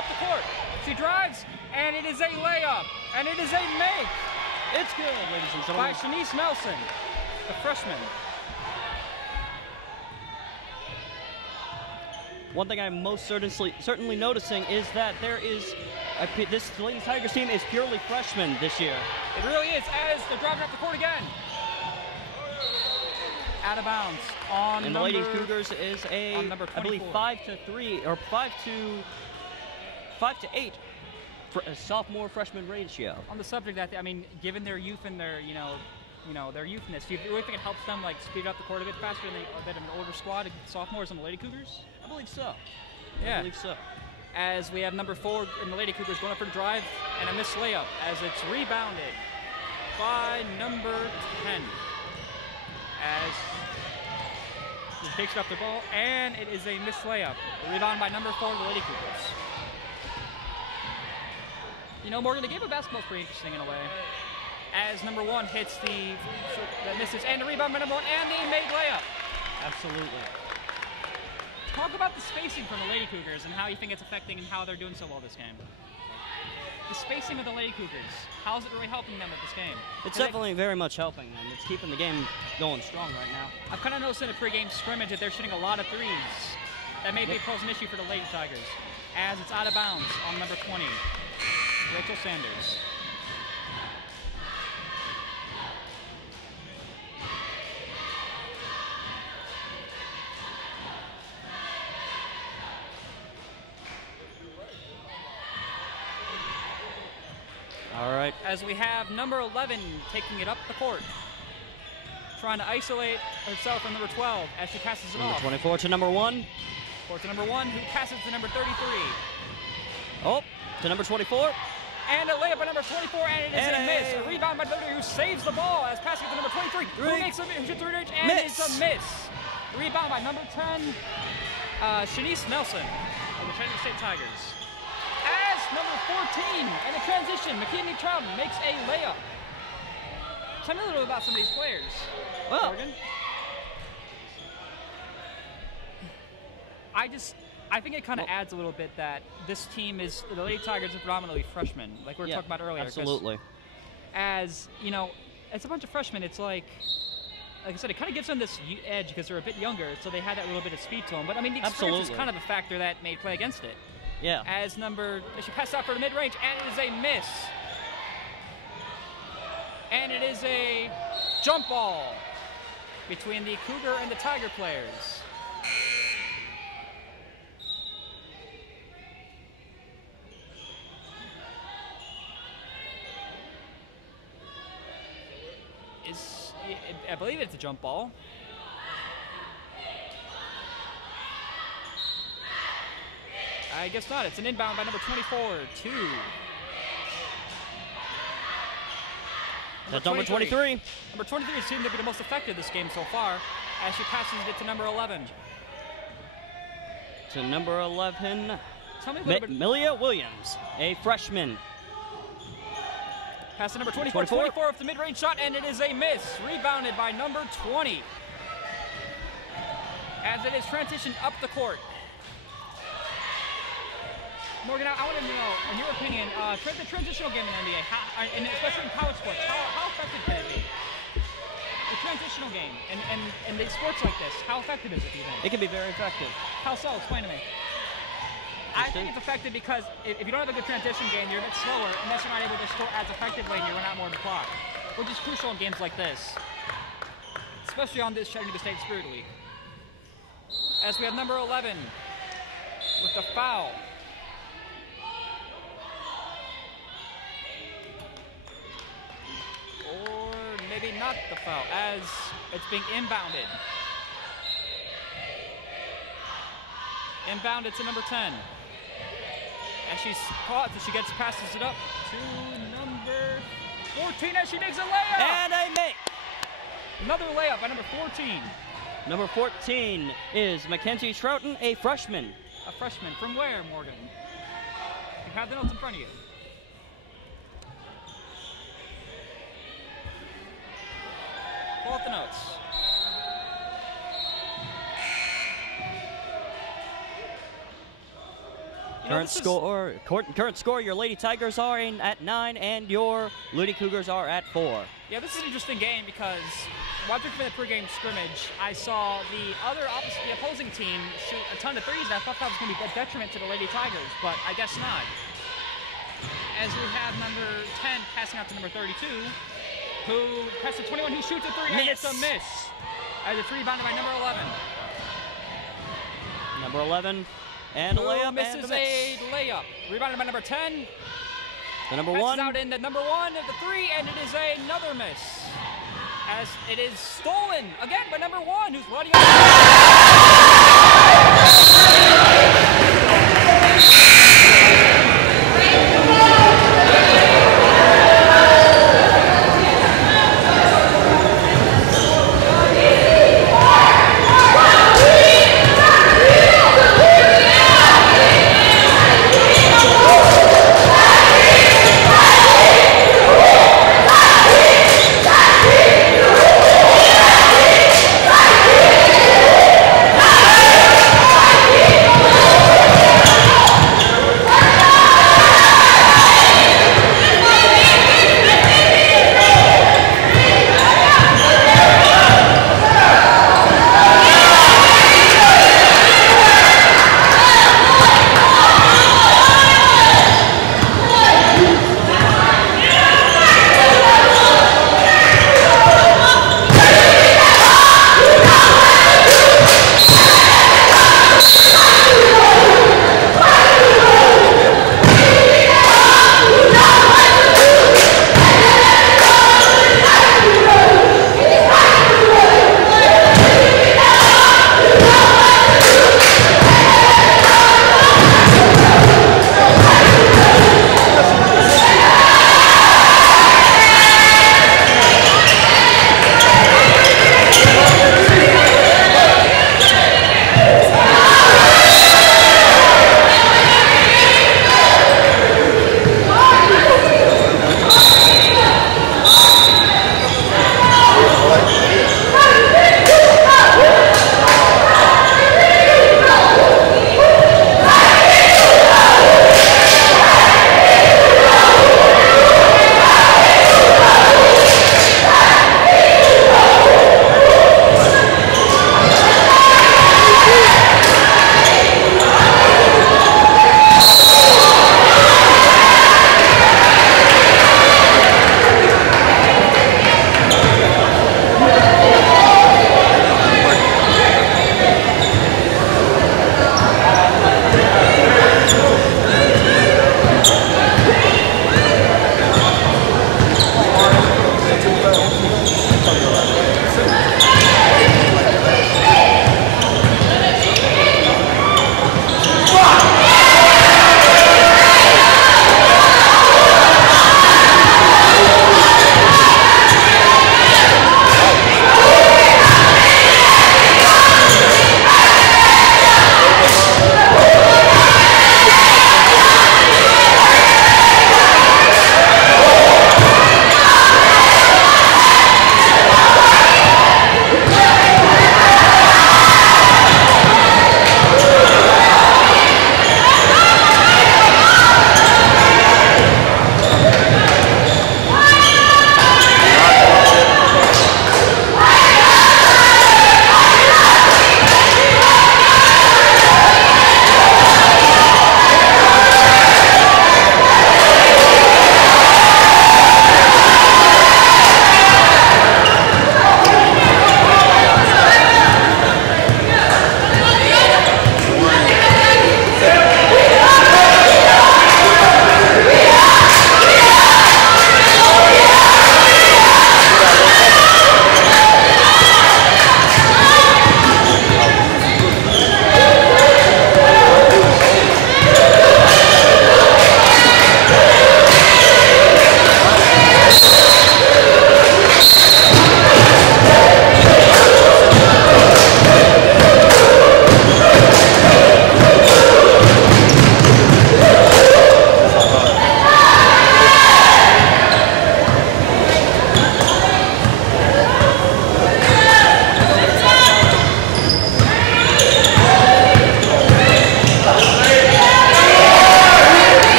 up the court. She drives, and it is a layup, and it is a make. It's good, ladies and By gentlemen. Shanice Nelson, the freshman. One thing I'm most certainly noticing is that there is this Lady Tigers team is purely freshmen this year. It really is, as they're driving up the court again. Out of bounds on And the Lady Cougars is on number I believe 24. 5-3 or 5-8 for a sophomore-freshman ratio. On the subject that, I mean, given their youth and their, their youthness, do you really think it helps them like speed up the court a bit faster than a bit of an older squad, sophomores on the Lady Cougars? I believe so. Yeah. I believe so. As we have number 4 in the Lady Cougars going up for the drive and a missed layup as it's rebounded by number 10. As he takes it off the ball, and it is a missed layup. Rebound by number 4 of the Lady Cougars. You know, Morgan, the game of basketball is pretty interesting in a way. As number 1 hits that misses, and the rebound by number 1, and the made layup. Absolutely. Talk about the spacing from the Lady Cougars and how you think it's affecting and how they're doing so well this game. The spacing of the Lady Cougars, how is it really helping them at this game? It's definitely very much helping them. It's keeping the game going strong right now. I've kind of noticed in the pregame scrimmage that they're shooting a lot of threes. That may pose an issue for the Lady Tigers, as it's out of bounds on number 20, Rachel Sanders. All right. As we have number 11 taking it up the court, trying to isolate herself from number 12 as she passes it Number off. 24 to number 1. Court to number 1, who passes to number 33. Oh, to number 24. And a layup by number 24, and it is a miss. A rebound by number 30, who saves the ball as passing to number 23, who makes a shoots range, and it's a miss. Rebound by number 10, Shanice Nelson of the Chattanooga State Tigers. As number 14, in the transition, McKinney Trouton makes a layup. Tell me a little about some of these players, Well, Morgan. I think it kind of adds a little bit that this team is, the Lady Tigers are predominantly freshmen, like we were talking about earlier. Absolutely. As, you know, it's a bunch of freshmen, it's like I said, it kind of gives them this edge because they're a bit younger, so they had that little bit of speed to them. But, I mean, the experience is kind of a factor that made play against it. Yeah. As she passed out for the mid-range, and it is a miss. And it is a jump ball between the Cougar and the Tiger players. I believe it's a jump ball. I guess not. It's an inbound by number 24, 2. That's number 23. Number 23 seemed to be the most effective this game so far, as she passes it to number 11. To number 11, Tell me a little bit. Milia Williams, a freshman. Pass to number 24, 24 off the mid-range shot, and it is a miss. Rebounded by number 20. As it is transitioned up the court. Morgan, I want to know, in your opinion, the transitional game in the NBA, and especially in college sports, how effective can it be? The transitional game, and the sports like this, how effective is it, do you think? It can be very effective. How so? Explain to me. I think it's effective because if you don't have a good transition game, you're a bit slower, unless you're not able to score as effectively and you run out more of the clock, which is crucial in games like this, especially on this Chattanooga State Spirit League. As we have number 11 with the foul. Or maybe not the foul, as it's being inbounded. Inbounded to number 10. As she's caught, she passes it up to number 14 as she makes a layup. And a make. Another layup by number 14. Number 14 is Mackenzie Trouton, a freshman. A freshman. From where, Morgan? You have the notes in front of you. Pull out the notes. You Current score, your Lady Tigers are in at 9, and your Lady Cougars are at 4. Yeah, this is an interesting game because watching for the pregame scrimmage, I saw the opposing team shoot a ton of threes, and I thought that was going to be a detriment to the Lady Tigers, but I guess not. As we have number 10 passing out to number 32, who passes 21, who shoots a three, and it's a miss. As it's rebounded by number 11. Number 11, and a layup, misses and a miss. a layup. Rebounded by number 10. The number passes 1. out into number 1 at the 3, and it is another miss. As it is stolen again by number 1, who's running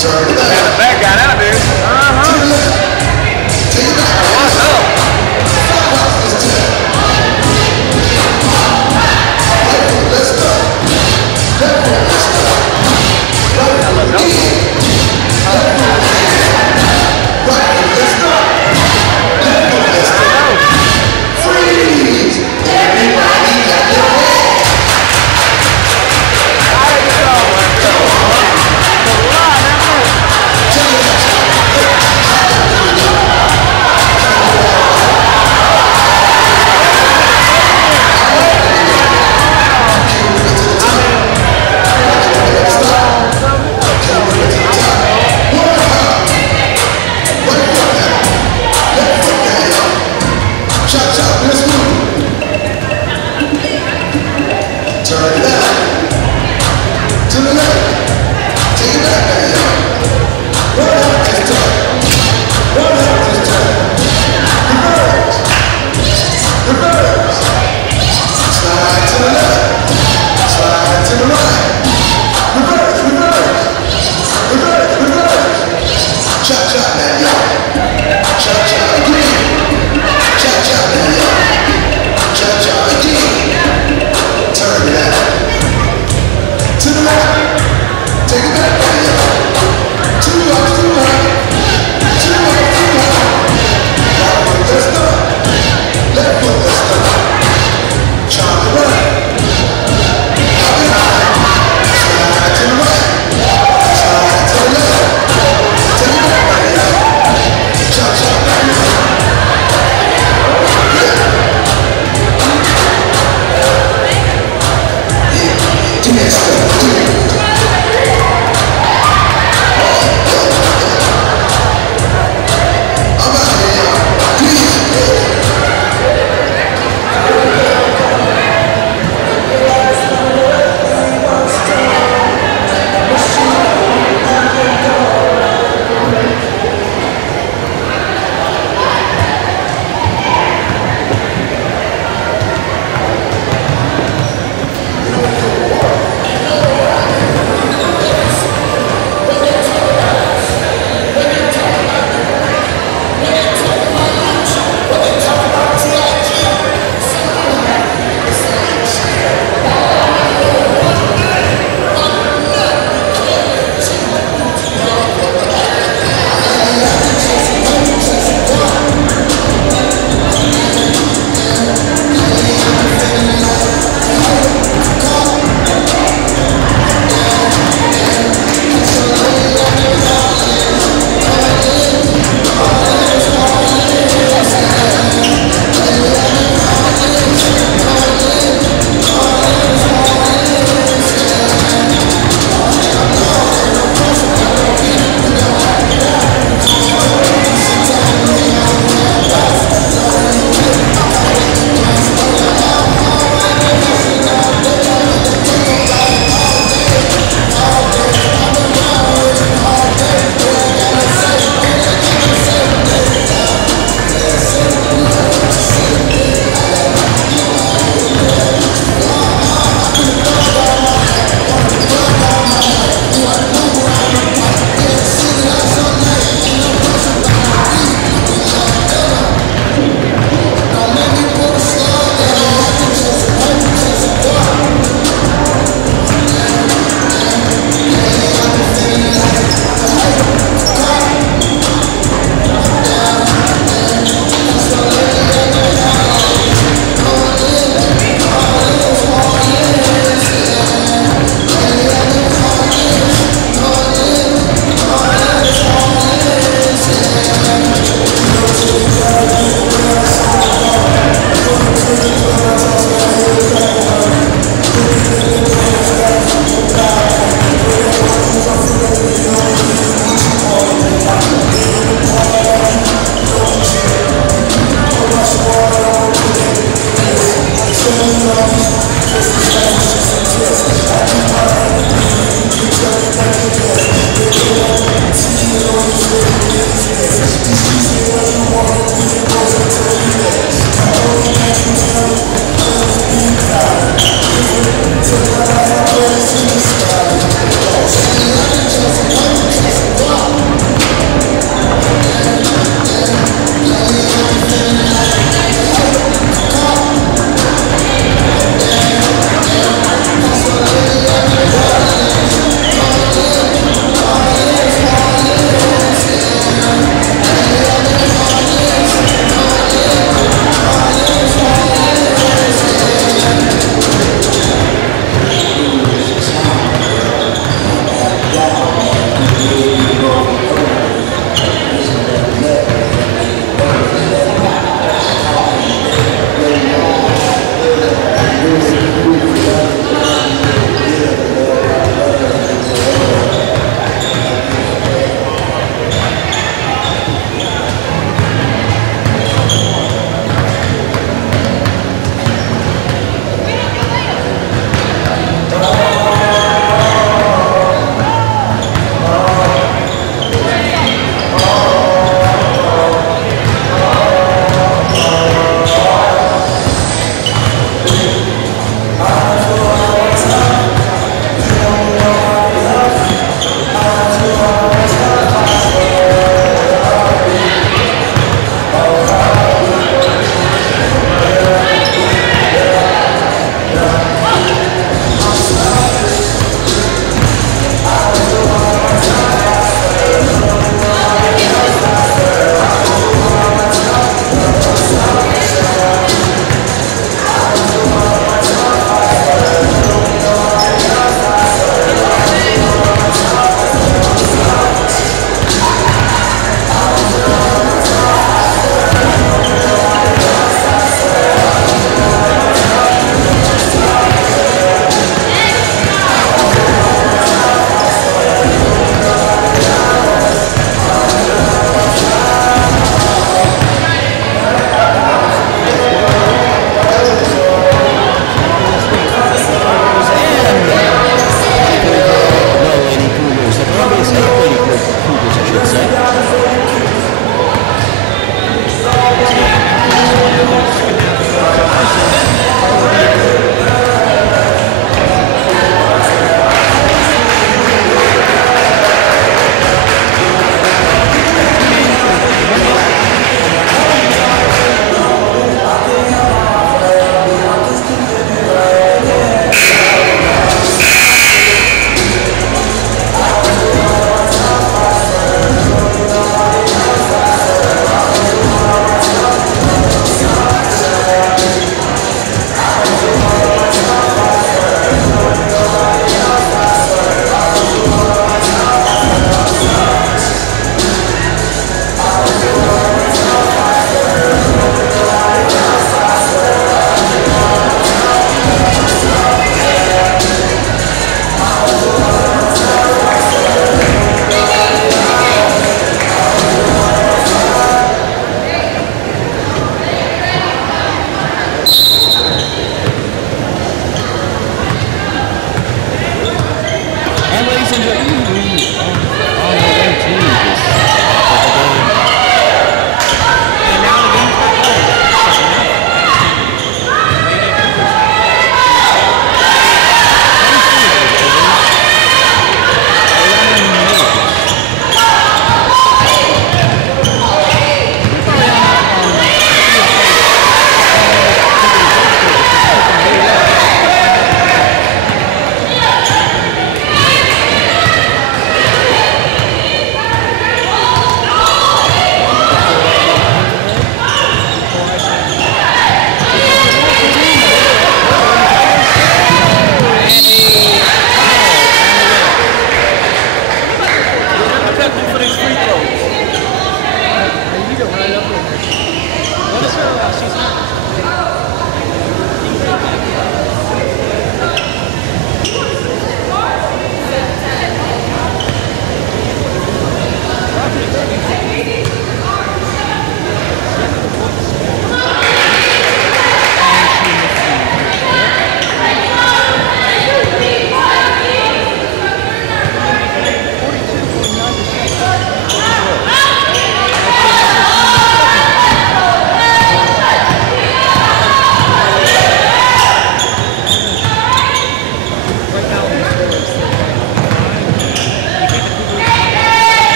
the bad guy now, dude. What's up?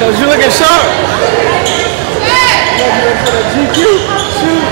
Cause you looking sharp. For the GQ. Shoot.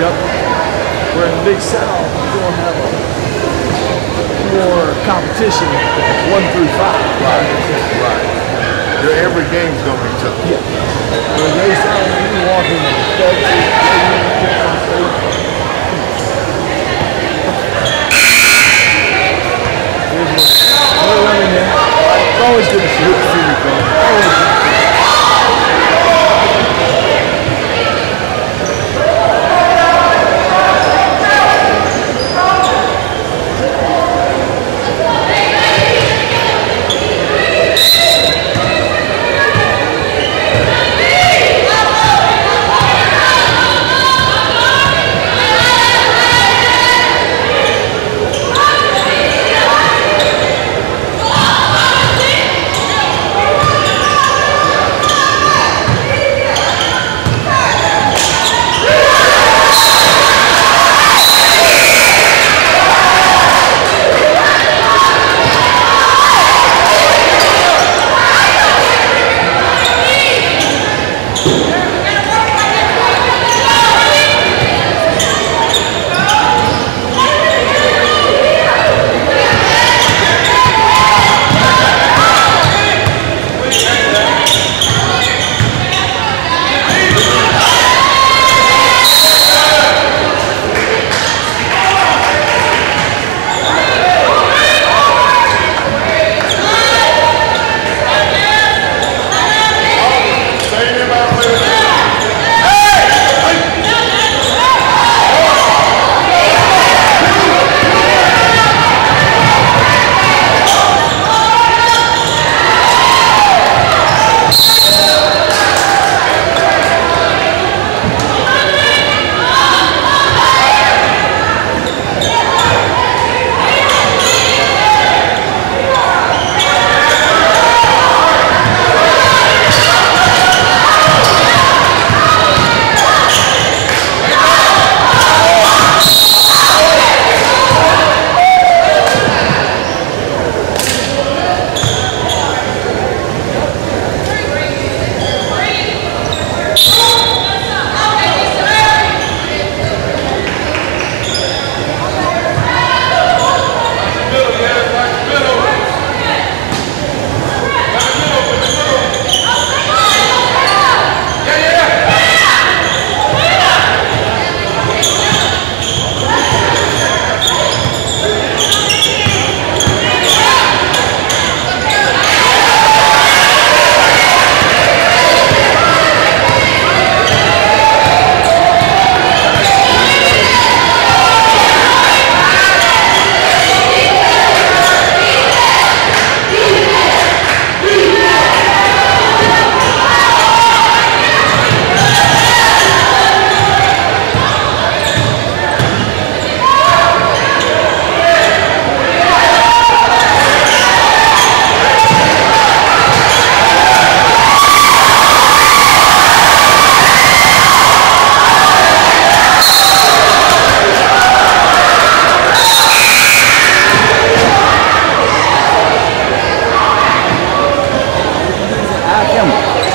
Yep. Where in the Big South, you're going to have more competition 1 through 5. Right. Every game's going to be tough. Yeah. Where in the Big South, you walk in the it's always good to see you, coach. Always good.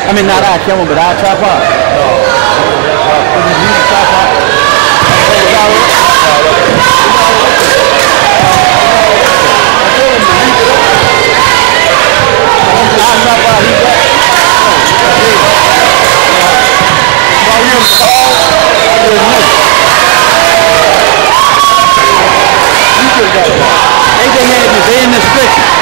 I mean, not I kill him, but I chop up. They in this picture.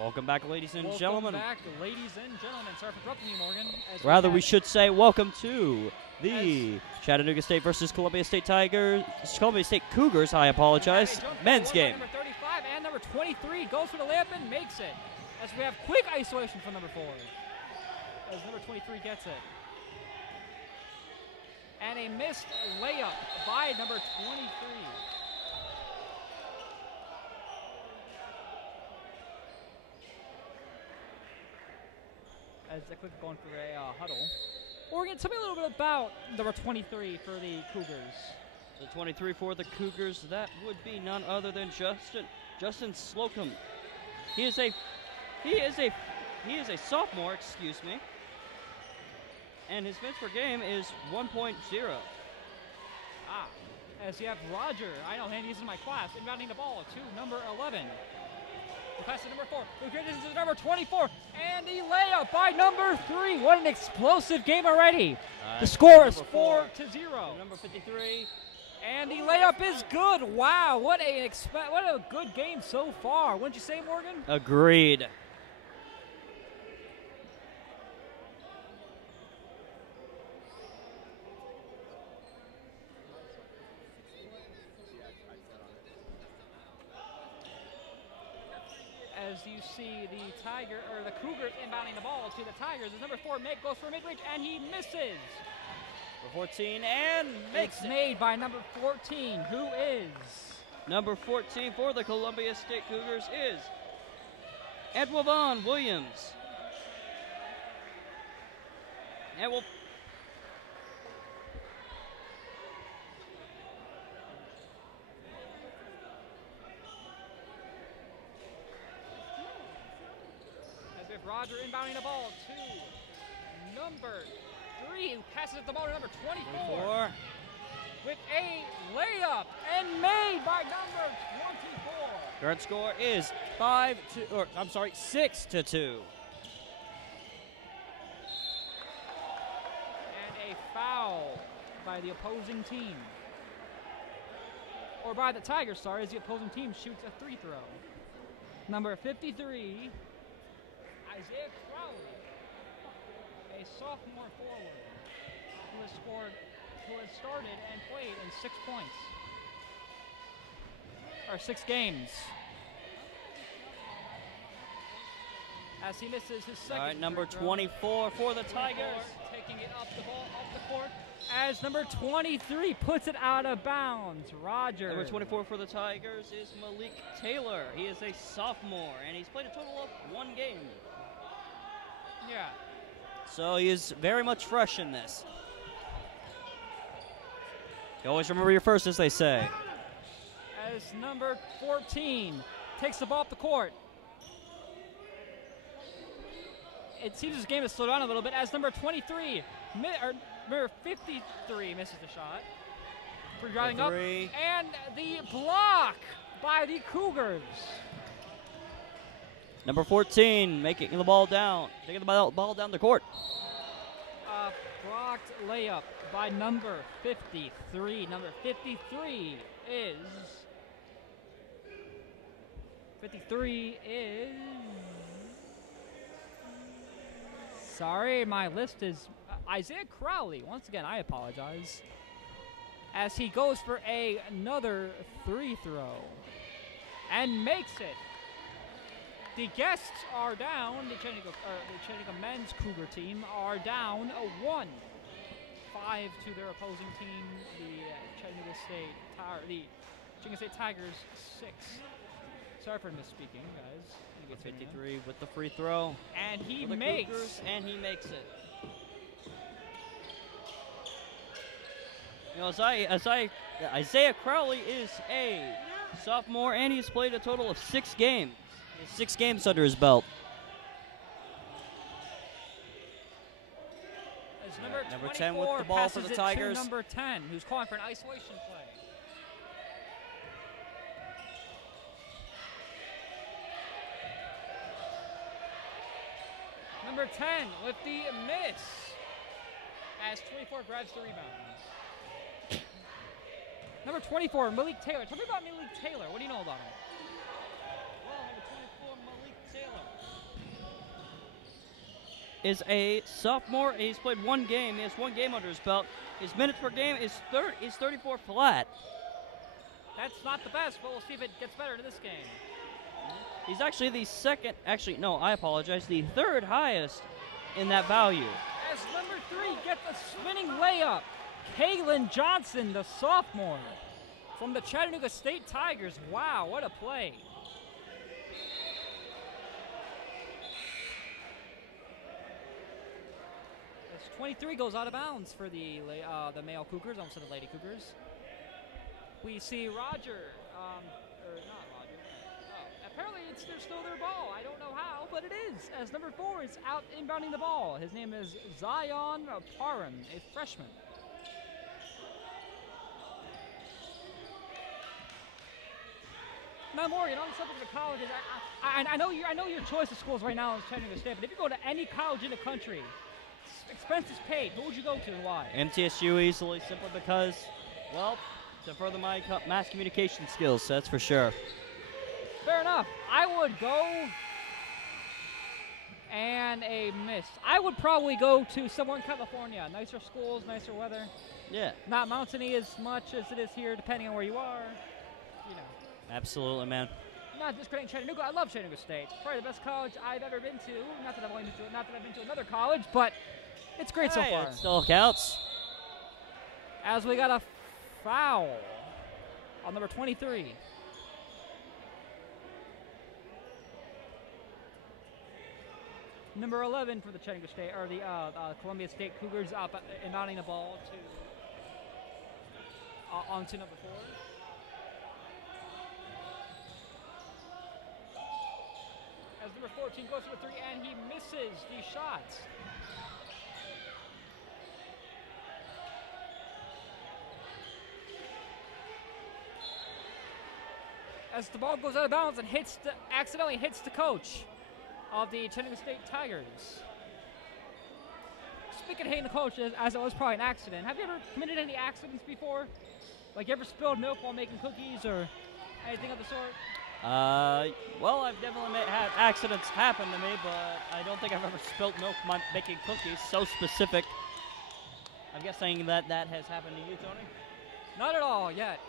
Welcome back, ladies and gentlemen. Welcome back, ladies and gentlemen. Sorry for interrupting you, Morgan. Rather, we should say welcome to the Chattanooga State versus Columbia State Tigers. Columbia State Cougars, I apologize. Men's game. Number 35 and number 23 goes for the layup and makes it. As we have quick isolation from number 4. As number 23 gets it. And a missed layup by number 23. As they're quick going for a huddle. Morgan, tell me a little bit about number 23 for the Cougars. The 23 for the Cougars, that would be none other than Justin Slocum. He is a sophomore, excuse me. And his minutes per game is 1.0. As you have Roger, I know him, he's in my class, inbounding the ball to number 11. The pass to number 4. This is number 24. And the layup by number 3. What an explosive game already. The score is 4-0. Number 53. And the layup is good. Wow, what a good game so far. Wouldn't you say, Morgan? Agreed. As you see the Cougars inbounding the ball to the Tigers. As number 4 goes for mid-range and he misses. Number 14 and makes it's made by number 14, who is? Number 14 for the Columbia State Cougars is Edwavon Williams. And we'll Roger inbounding the ball to number 3, who passes the ball to number 24. With a layup and made by number 24. Current score is 6-2. And a foul by the opposing team. Or by the Tigers, sorry, as the opposing team shoots a free throw. Number 53. Isaiah Crowley, a sophomore forward who has started and played in 6 points, or 6 games. As he misses his second. All right, number 24 for the Tigers. Taking it off the court. As number 23 puts it out of bounds. Roger. Number 24 for the Tigers is Malik Taylor. He is a sophomore, and he's played a total of 1 game. Yeah. So he is very much fresh in this. You always remember your first, as they say. As number 14 takes the ball up the court. It seems this game has slowed down a little bit as number 23, number 53 misses the shot. For driving up. And the block by the Cougars. Number 14 making the ball down, taking the ball down the court. Blocked layup by number 53. Number 53 is. Sorry, my list is Isaiah Crowley. Once again, I apologize. As he goes for another free throw and makes it. The guests are down. The Chattanooga men's Cougar team are down 1-5 to their opposing team. The Chattanooga State Tigers 6. Sorry for misspeaking, guys. 53 with the free throw, and he makes Cougars, and he makes it. You know, Isaiah Crowley is a sophomore, and he's played a total of 6 games. 6 games under his belt. As number 10 with the ball for the Tigers. Number 10, who's calling for an isolation play. Number 10 with the miss. As 24 grabs the rebound. Number 24, Malik Taylor. Tell me about Malik Taylor. What do you know about him? Well, number 24, Malik Taylor. is a sophomore. He's played one game. He has one game under his belt. His minutes per game is 34 flat. That's not the best, but we'll see if it gets better in this game. He's actually the second, actually, no, I apologize, the third highest in that value. As number 3 gets a spinning layup, Kaylin Johnson, the sophomore from the Chattanooga State Tigers. Wow, what a play. As 23 goes out of bounds for the male Cougars, almost the Lady Cougars. We see Roger, or not Roger. Oh, apparently they're still their ball. I don't know how, but it is. As number 4 is out inbounding the ball. His name is Zion Paran, a freshman. Now, Morgan, on the subject of colleges, I know your choice of schools right now is Chattanooga State, but if you go to any college in the country, expenses paid, who would you go to and why? MTSU easily, simply because, well, to further my mass communication skills, that's for sure. Fair enough. I would go and a miss. I would probably go to somewhere in California. Nicer schools, nicer weather. Yeah. Not mountainy as much as it is here, depending on where you are. You know. Absolutely, man. Not discrediting Chattanooga. I love Chattanooga State. Probably the best college I've ever been to. Not that I've been to another college, but it's great so far. It still counts. As we got a foul on number 23. Number 11 for the Chattanooga State, or the Columbia State Cougars up inbounding the ball to onto number 4. As number 14 goes for the 3 and he misses the shots. As the ball goes out of bounds and accidentally hits the coach of the Chattanooga State Tigers. Speaking of hitting the coach, as it was probably an accident, have you ever committed any accidents before? Like you ever spilled milk while making cookies or anything of the sort? Well, I've definitely had accidents happen to me, but I don't think I've ever spilt milk making cookies. So specific. I'm guessing that has happened to you, Tony? Not at all yet.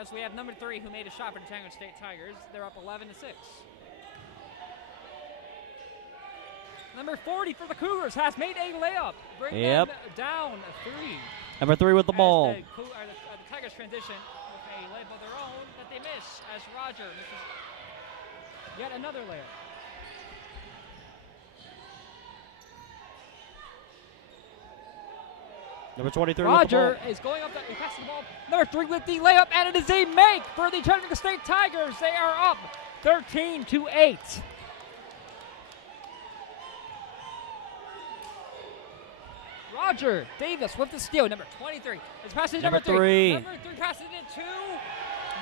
As we have number 3 who made a shot for the Chattanooga State Tigers. They're up 11-6. Number 40 for the Cougars has made a layup. Bring them down 3. Number 3 with the ball. The Tigers transition with a layup of their own that they miss as Roger misses yet another layup. Number 23 Roger with the ball. is going up, he passes the ball. Number 3 with the layup, and it is a make for the Chattanooga State Tigers. They are up 13-8. Roger Davis with the steal, number 23. It's passing to number 3. Number 3 passes it to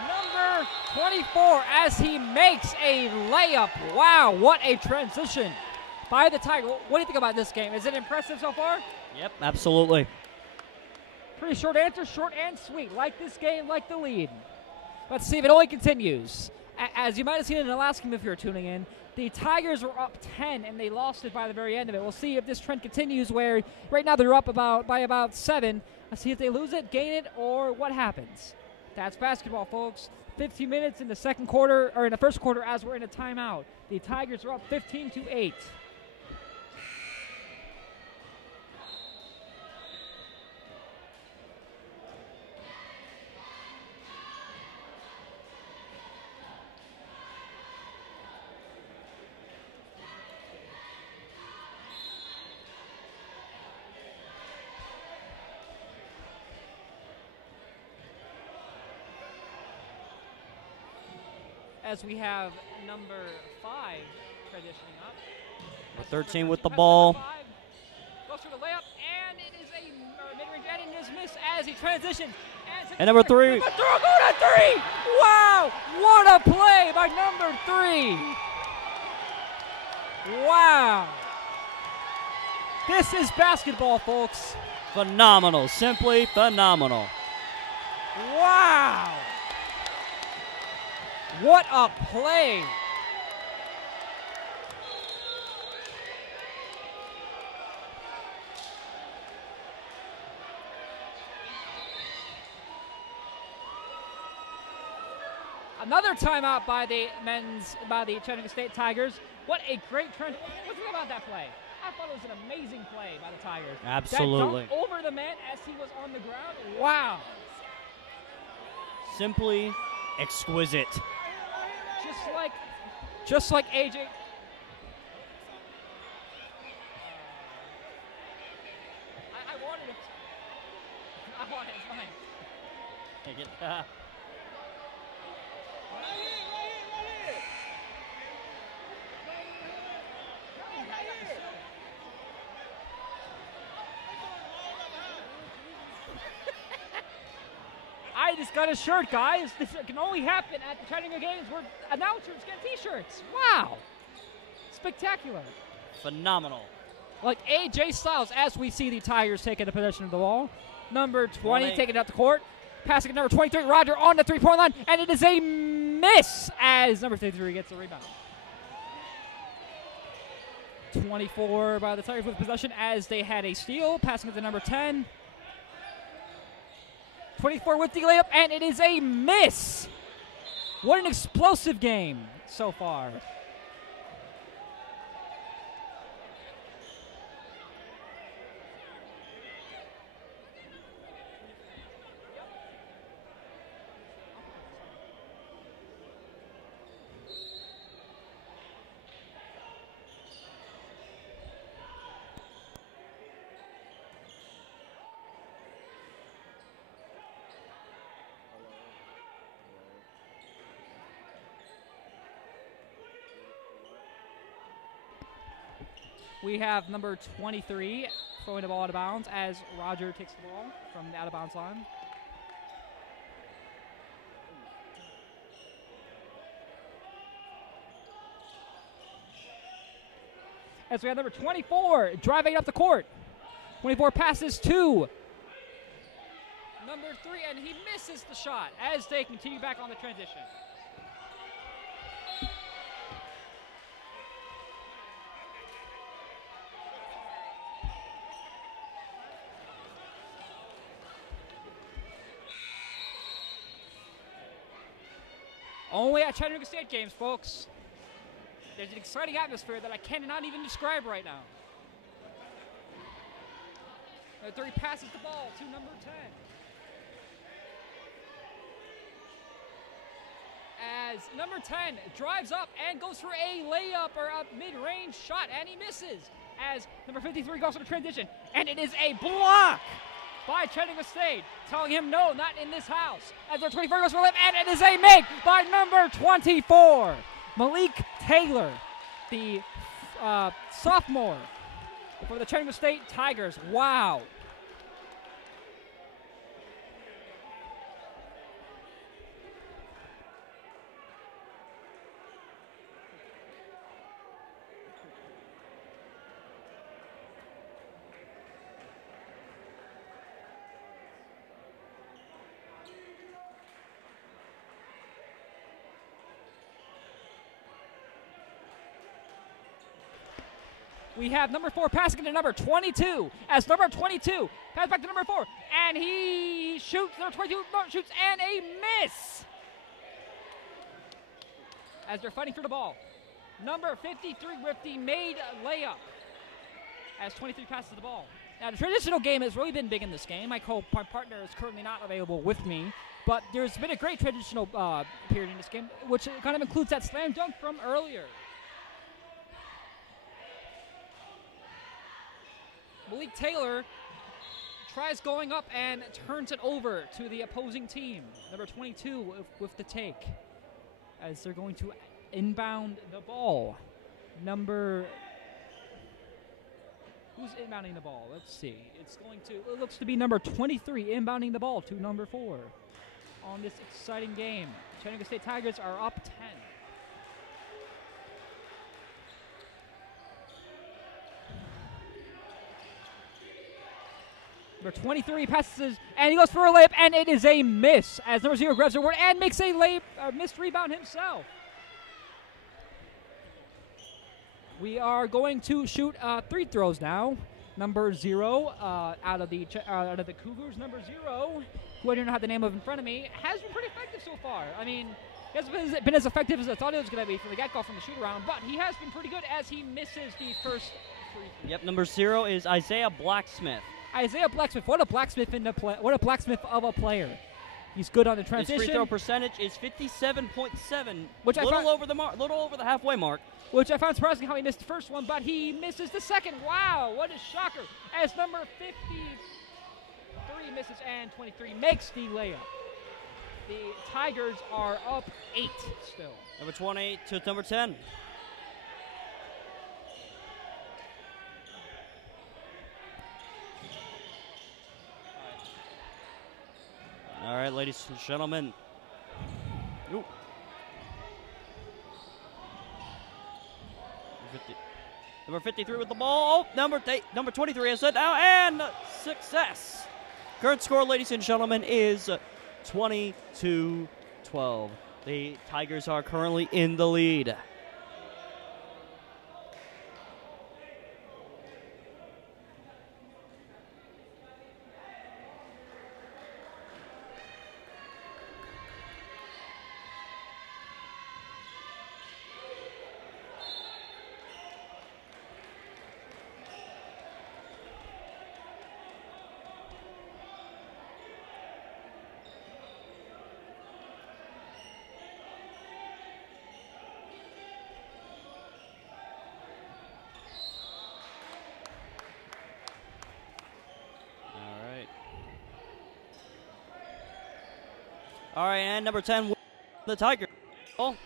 number 24 as he makes a layup. Wow, what a transition by the Tigers. What do you think about this game? Is it impressive so far? Yep, absolutely. Pretty short answer, short and sweet. Like this game, like the lead. Let's see if it only continues. As you might have seen in the last game if you were tuning in, the Tigers were up 10 and they lost it by the very end of it. We'll see if this trend continues where right now they're up by about 7. Let's see if they lose it, gain it, or what happens. That's basketball, folks. 15 minutes in the second quarter, or in the first quarter as we're in a timeout. The Tigers are up 15-8. As we have number 5 transitioning up. Number 13 with the ball. Goes for the layup, and it is a mid-range, and it is missed as he transitions. And number 3. Number 3! Wow! What a play by number 3! Wow! This is basketball, folks. Phenomenal. Simply phenomenal. Wow! What a play! Another timeout by the Chattanooga State Tigers. What a great trend. What do you think about that play? I thought it was an amazing play by the Tigers. Absolutely. That dunk over the man as he was on the ground. Wow. Simply exquisite. Just like AJ. I wanted it. I want it. It's mine. Take it. I just got a shirt, guys. This can only happen at the Chattanooga games where announcers get T-shirts. Wow. Spectacular. Phenomenal. Like AJ Styles, as we see the Tigers taking the possession of the ball. Number 20 taking it up the court. Passing it number 23, Roger on the three-point line, and it is a miss as number 33 gets the rebound. 24 by the Tigers with possession as they had a steal. Passing it to number 10. 24 with the layup, and it is a miss. What an explosive game so far. We have number 23 throwing the ball out of bounds as Roger takes the ball from the out of bounds line. As we have number 24 driving up the court. 24 passes to number 3, and he misses the shot as they continue back on the transition. Only at Chattanooga State games, folks. There's an exciting atmosphere that I cannot even describe right now. Number 3 passes the ball to number 10. As number 10 drives up and goes for a layup or a mid-range shot, and he misses. As number 53 goes for the transition, and it is a block by Chattanooga State, telling him no, not in this house. As number 24 goes for a layup, and it is a make by number 24. Malik Taylor, the sophomore for the Chattanooga State Tigers. Wow. We have number 4 passing to number 22. As number 22 pass back to number 4, and he shoots. Number 22 shoots and a miss. As they're fighting for the ball, number 53 with the made layup. As 23 passes the ball. Now the traditional game has really been big in this game. My partner is currently not available with me, but there's been a great traditional period in this game, which kind of includes that slam dunk from earlier. Malik Taylor tries going up and turns it over to the opposing team. Number 22 with the take as they're going to inbound the ball. Who's inbounding the ball? Let's see. It looks to be number 23 inbounding the ball to number 4 on this exciting game. Chattanooga State Tigers are up 10. Number 23 passes, and he goes for a layup, and it is a miss as number 0 grabs the board and makes a missed rebound himself. We are going to shoot 3 throws now. Number 0 out of the Cougars. Number 0, who I don't know have the name of in front of me, has been pretty effective so far. I mean, He hasn't been as effective as I thought he was going to be from the get-go from the shoot-around, but he has been pretty good as he misses the first free throw. Yep, number 0 is Isaiah Blacksmith. Isaiah Blacksmith, what a blacksmith in the play! What a blacksmith of a player. He's good on the transition. His free throw percentage is 57.7, which little over the halfway mark. Which I found surprising how he missed the first one, but he misses the second. Wow, what a shocker! As number 53 misses and 23 makes the layup. The Tigers are up 8 still. Number 28 to number 10. All right, ladies and gentlemen. Ooh. Number 53 with the ball. Oh, number 23 has it now, and success. Current score, ladies and gentlemen, is 20-12. The Tigers are currently in the lead. All right, and number 10, the Tigers. Oh,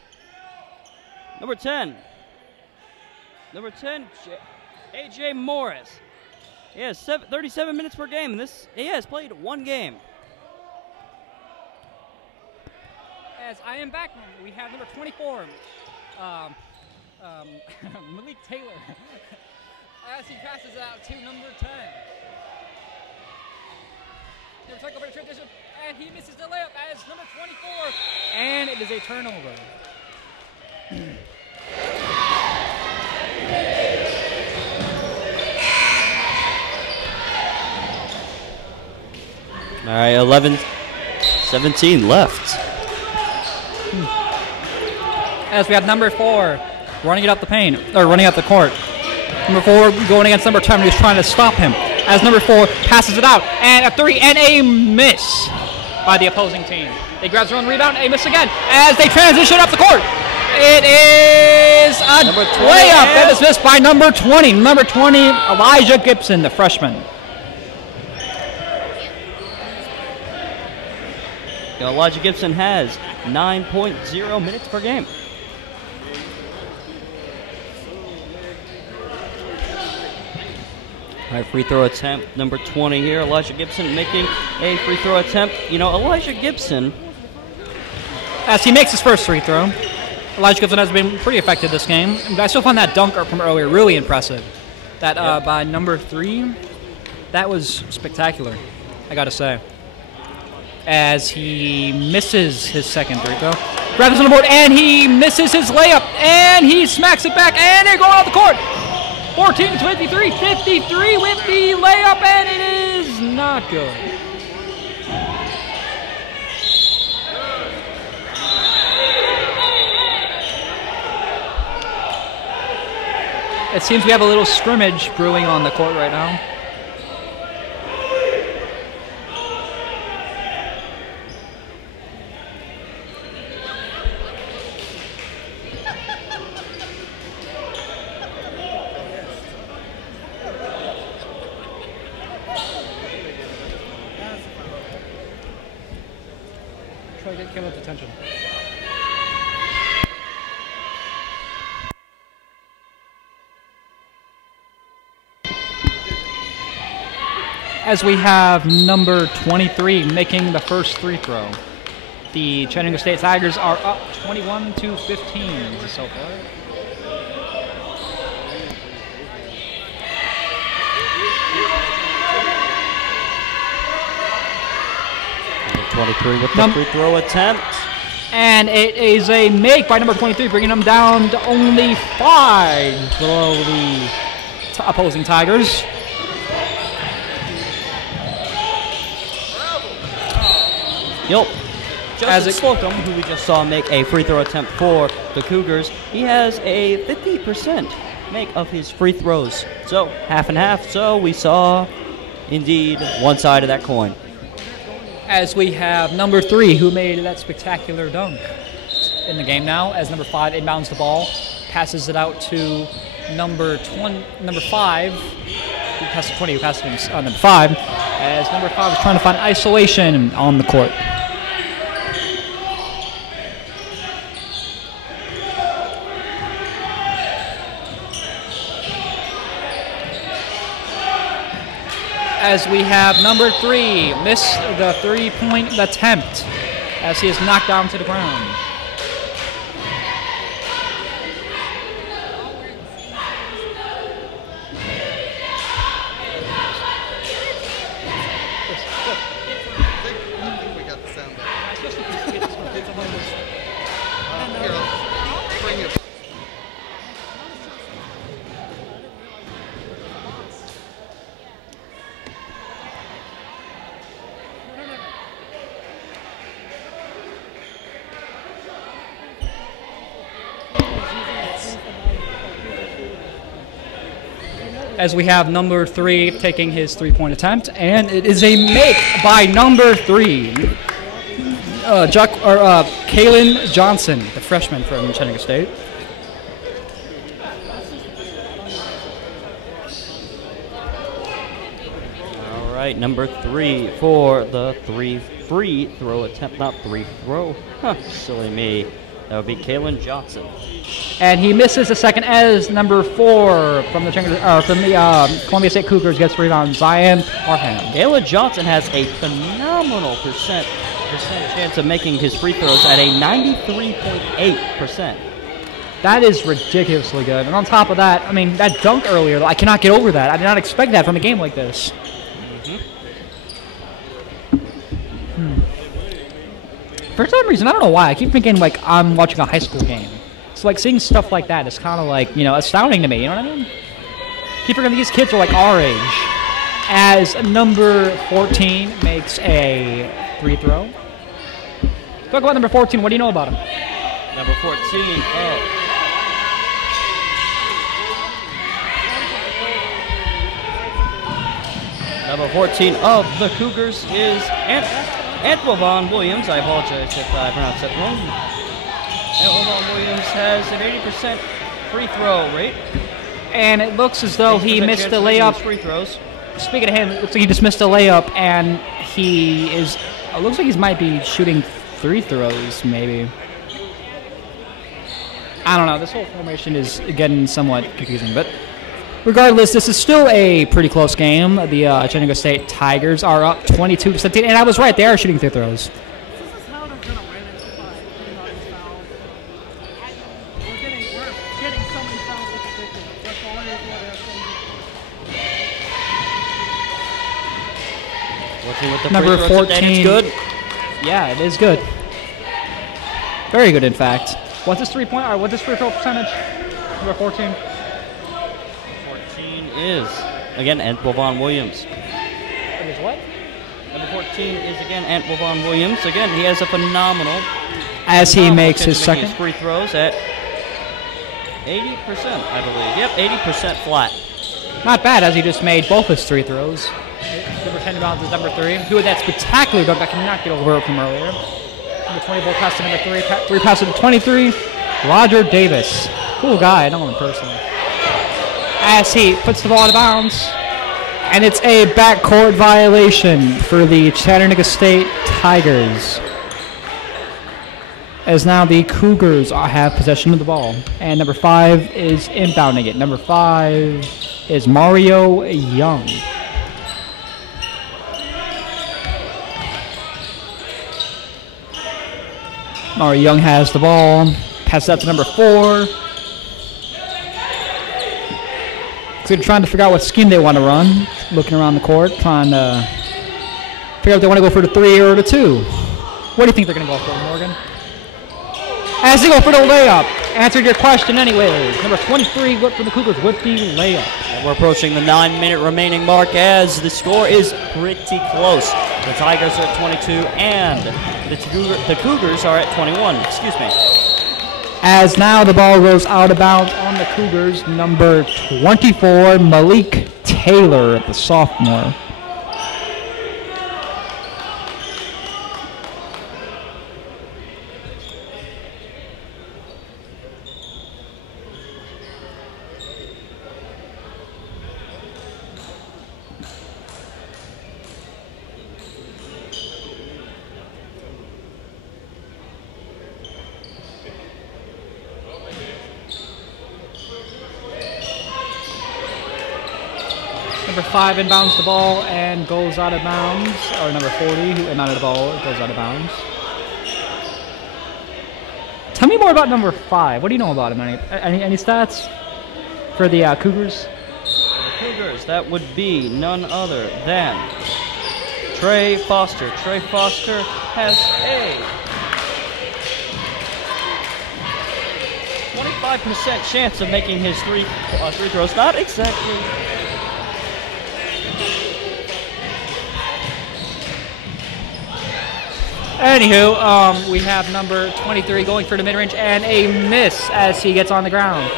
number 10, A.J. Morris. He has 37 minutes per game, and he has played one game. As I am back, we have number 24, Malik Taylor, as he passes out to number 10. Never take over the transition, and he misses the layup as number 24, and it is a turnover. All right, 11-17 left. As we have number 4 running it up the paint, or running up the court. Number 4 going against number 10, who's trying to stop him. As number 4 passes it out, and a 3 and a miss by the opposing team. They grab their own rebound, a miss again as they transition up the court. It is a layup that is missed by number 20. Number 20, Elijah Gibson, the freshman. Elijah Gibson has 9.0 minutes per game. All right, free throw attempt, number 20 here. Elijah Gibson making a free throw attempt. You know, Elijah Gibson, as he makes his first free throw, Elijah Gibson has been pretty effective this game. I still find that dunk from earlier really impressive. That by number 3, that was spectacular, I gotta say. As he misses his second free throw, grabs on the board, and he misses his layup, and he smacks it back, and they're going off the court. 14-23, 53 with the layup, and it is not good. It seems we have a little scrimmage brewing on the court right now. Try to get Caleb's attention. As we have number 23 making the first free throw. The Chattanooga State Tigers are up 21-15 so far. Number 23 with the free throw attempt. And it is a make by number 23, bringing them down to only 5 below the opposing Tigers. Joseph Slocum, who we just saw make a free throw attempt for the Cougars, he has a 50% make of his free throws. So half and half. So we saw, indeed, one side of that coin. As we have number 3, who made that spectacular dunk in the game now, as number 5 inbounds the ball, passes it out to number 5, who passed to 20, who passed to number 5, as number 5 is trying to find isolation on the court. As we have number 3 miss the 3-point attempt as he is knocked down to the ground. As we have number 3 taking his 3-point attempt, and it is a make by number 3, Kalen Johnson, the freshman from Chattanooga State. All right, number 3 for the free throw attempt, not free throw. Huh, silly me. That would be Kalen Johnson. And he misses the second as number 4 from the Columbia State Cougars gets rebound, Zion Parham. Kalen Johnson has a phenomenal percent chance of making his free throws at a 93.8%. That is ridiculously good. And on top of that, I mean, that dunk earlier, I cannot get over that. I did not expect that from a game like this. For some reason, I don't know why, I keep thinking like I'm watching a high school game. So like seeing stuff like that is kind of like, astounding to me, you know what I mean? Keep forgetting these kids are like our age. As number 14 makes a free throw. Talk about number 14, what do you know about him? Number 14, Number 14 of the Cougars is Antwavon Williams. I apologize if I pronounced that wrong. Antwavon Williams has an 80% free throw rate. And it looks as though he missed the layup. Free throws. Speaking of him, it looks like he just missed a layup, and he is. It looks like he might be shooting free throws, maybe. I don't know. This whole formation is getting somewhat confusing, but regardless, this is still a pretty close game. The Chattanooga State Tigers are up 22-17, and I was right. They are shooting free throws. With the Number 14. It's good. Yeah, it is good. Very good, in fact. What's his 3-point? Or what's his free throw percentage? Number 14. 14 is again Antwavon Williams. It is what? Number 14 is again Antwavon Williams. Again, he has a phenomenal. As he makes his second free throws at 80%, I believe. Yep, 80% flat. Not bad, as he just made both his 3 throws. Number 10 rebounds is number 3. Who had that spectacular dunk I cannot get over from earlier. Number 20 ball pass to number 3. 3 pass to 23. Roger Davis. Cool guy. I know him personally. As he puts the ball out of bounds. And it's a backcourt violation for the Chattanooga State Tigers. As now the Cougars have possession of the ball. And number 5 is inbounding it. Number 5 is Mario Young. Mario Young has the ball. Passes out to number 4. So they're trying to figure out what scheme they want to run. Looking around the court, trying to figure out if they want to go for the 3 or the 2. What do you think they're going to go for, Morgan? as they go for the layup. Answered your question anyways. Number 23 went for the Cougars with the layup. And we're approaching the 9-minute remaining mark as the score is pretty close. The Tigers are at 22 and the Cougars are at 21. Excuse me. As now the ball goes out of bounds on the Cougars. Number 24, Malik Taylor, the sophomore. Number 5 inbounds the ball and goes out of bounds. Or number 40 who inbounded the ball goes out of bounds. Tell me more about number 5. What do you know about him? Any stats for the Cougars? Cougars, that would be none other than Trey Foster. Trey Foster has a 25% chance of making his three throws. Not exactly. Anywho, we have number 23 going for the mid-range and a miss as he gets on the ground.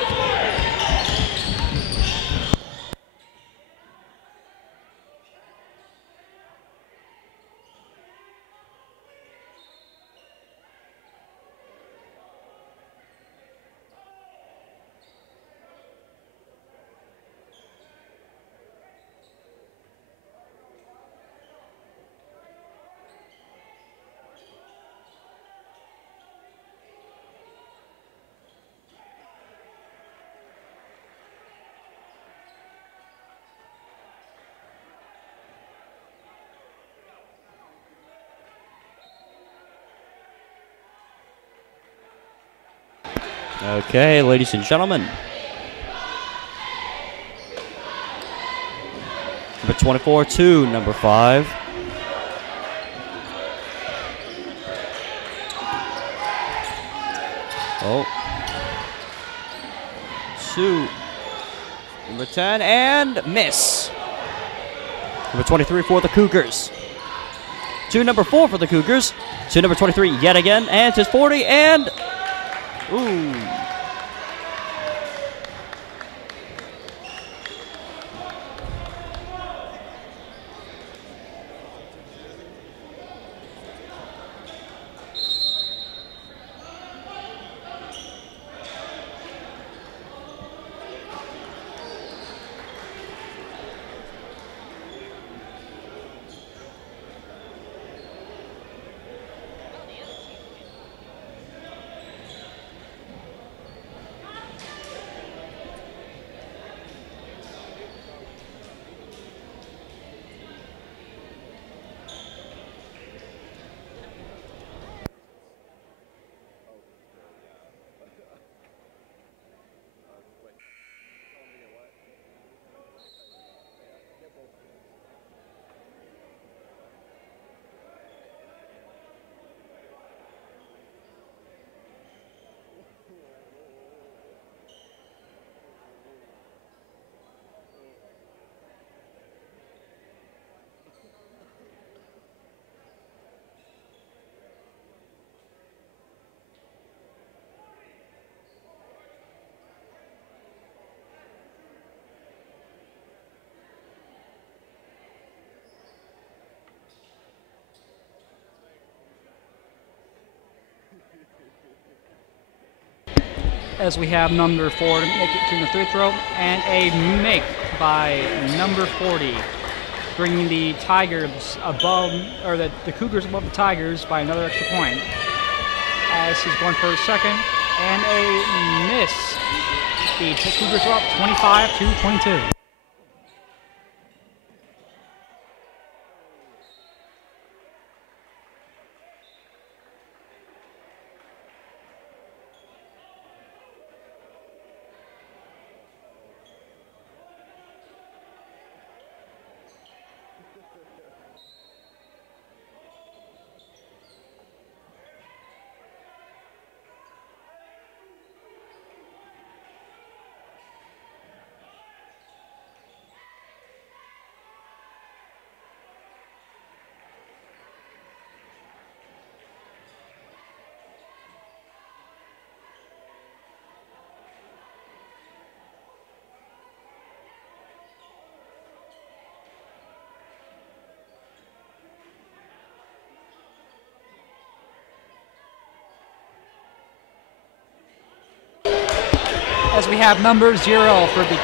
Okay, ladies and gentlemen. Number 24 to number 5. Oh. Two. Number 10 and miss. Number 23 for the Cougars. To number 4 for the Cougars. To number 23 yet again. And to 40 and... Ooh. As we have number 4 to make it to the free throw, and a make by number 40, bringing the Tigers above, or the Cougars above the Tigers by another extra point. As he's going for a second, and a miss. The Cougars are up 25-22. As we have number 0 for the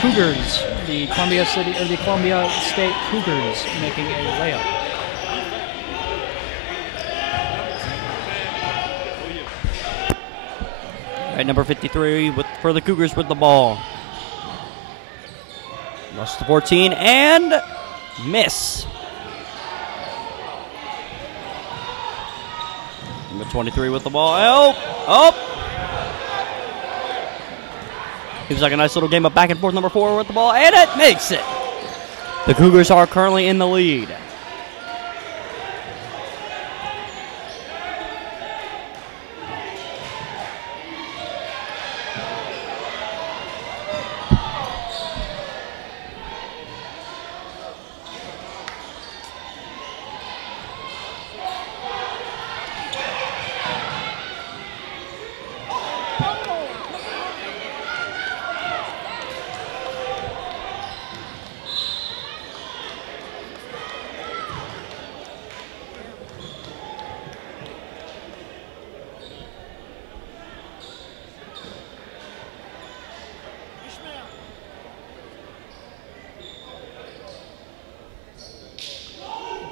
Cougars, the Columbia State Cougars making a layup. All right, number 53 for the Cougars with the ball. Lost to 14 and miss. Number 23 with the ball. Oh! Seems like a nice little game of back and forth. Number 4 with the ball, and it makes it. The Cougars are currently in the lead.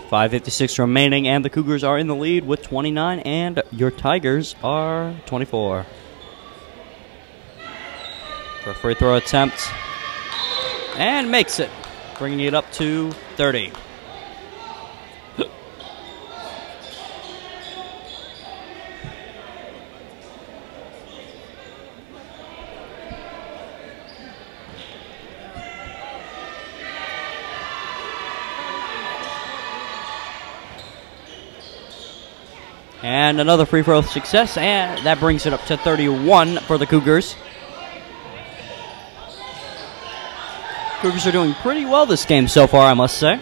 .556 remaining, and the Cougars are in the lead with 29, and your Tigers are 24. For a free throw attempt, and makes it, bringing it up to 30. And another free throw success, and that brings it up to 31 for the Cougars. Cougars are doing pretty well this game so far, I must say.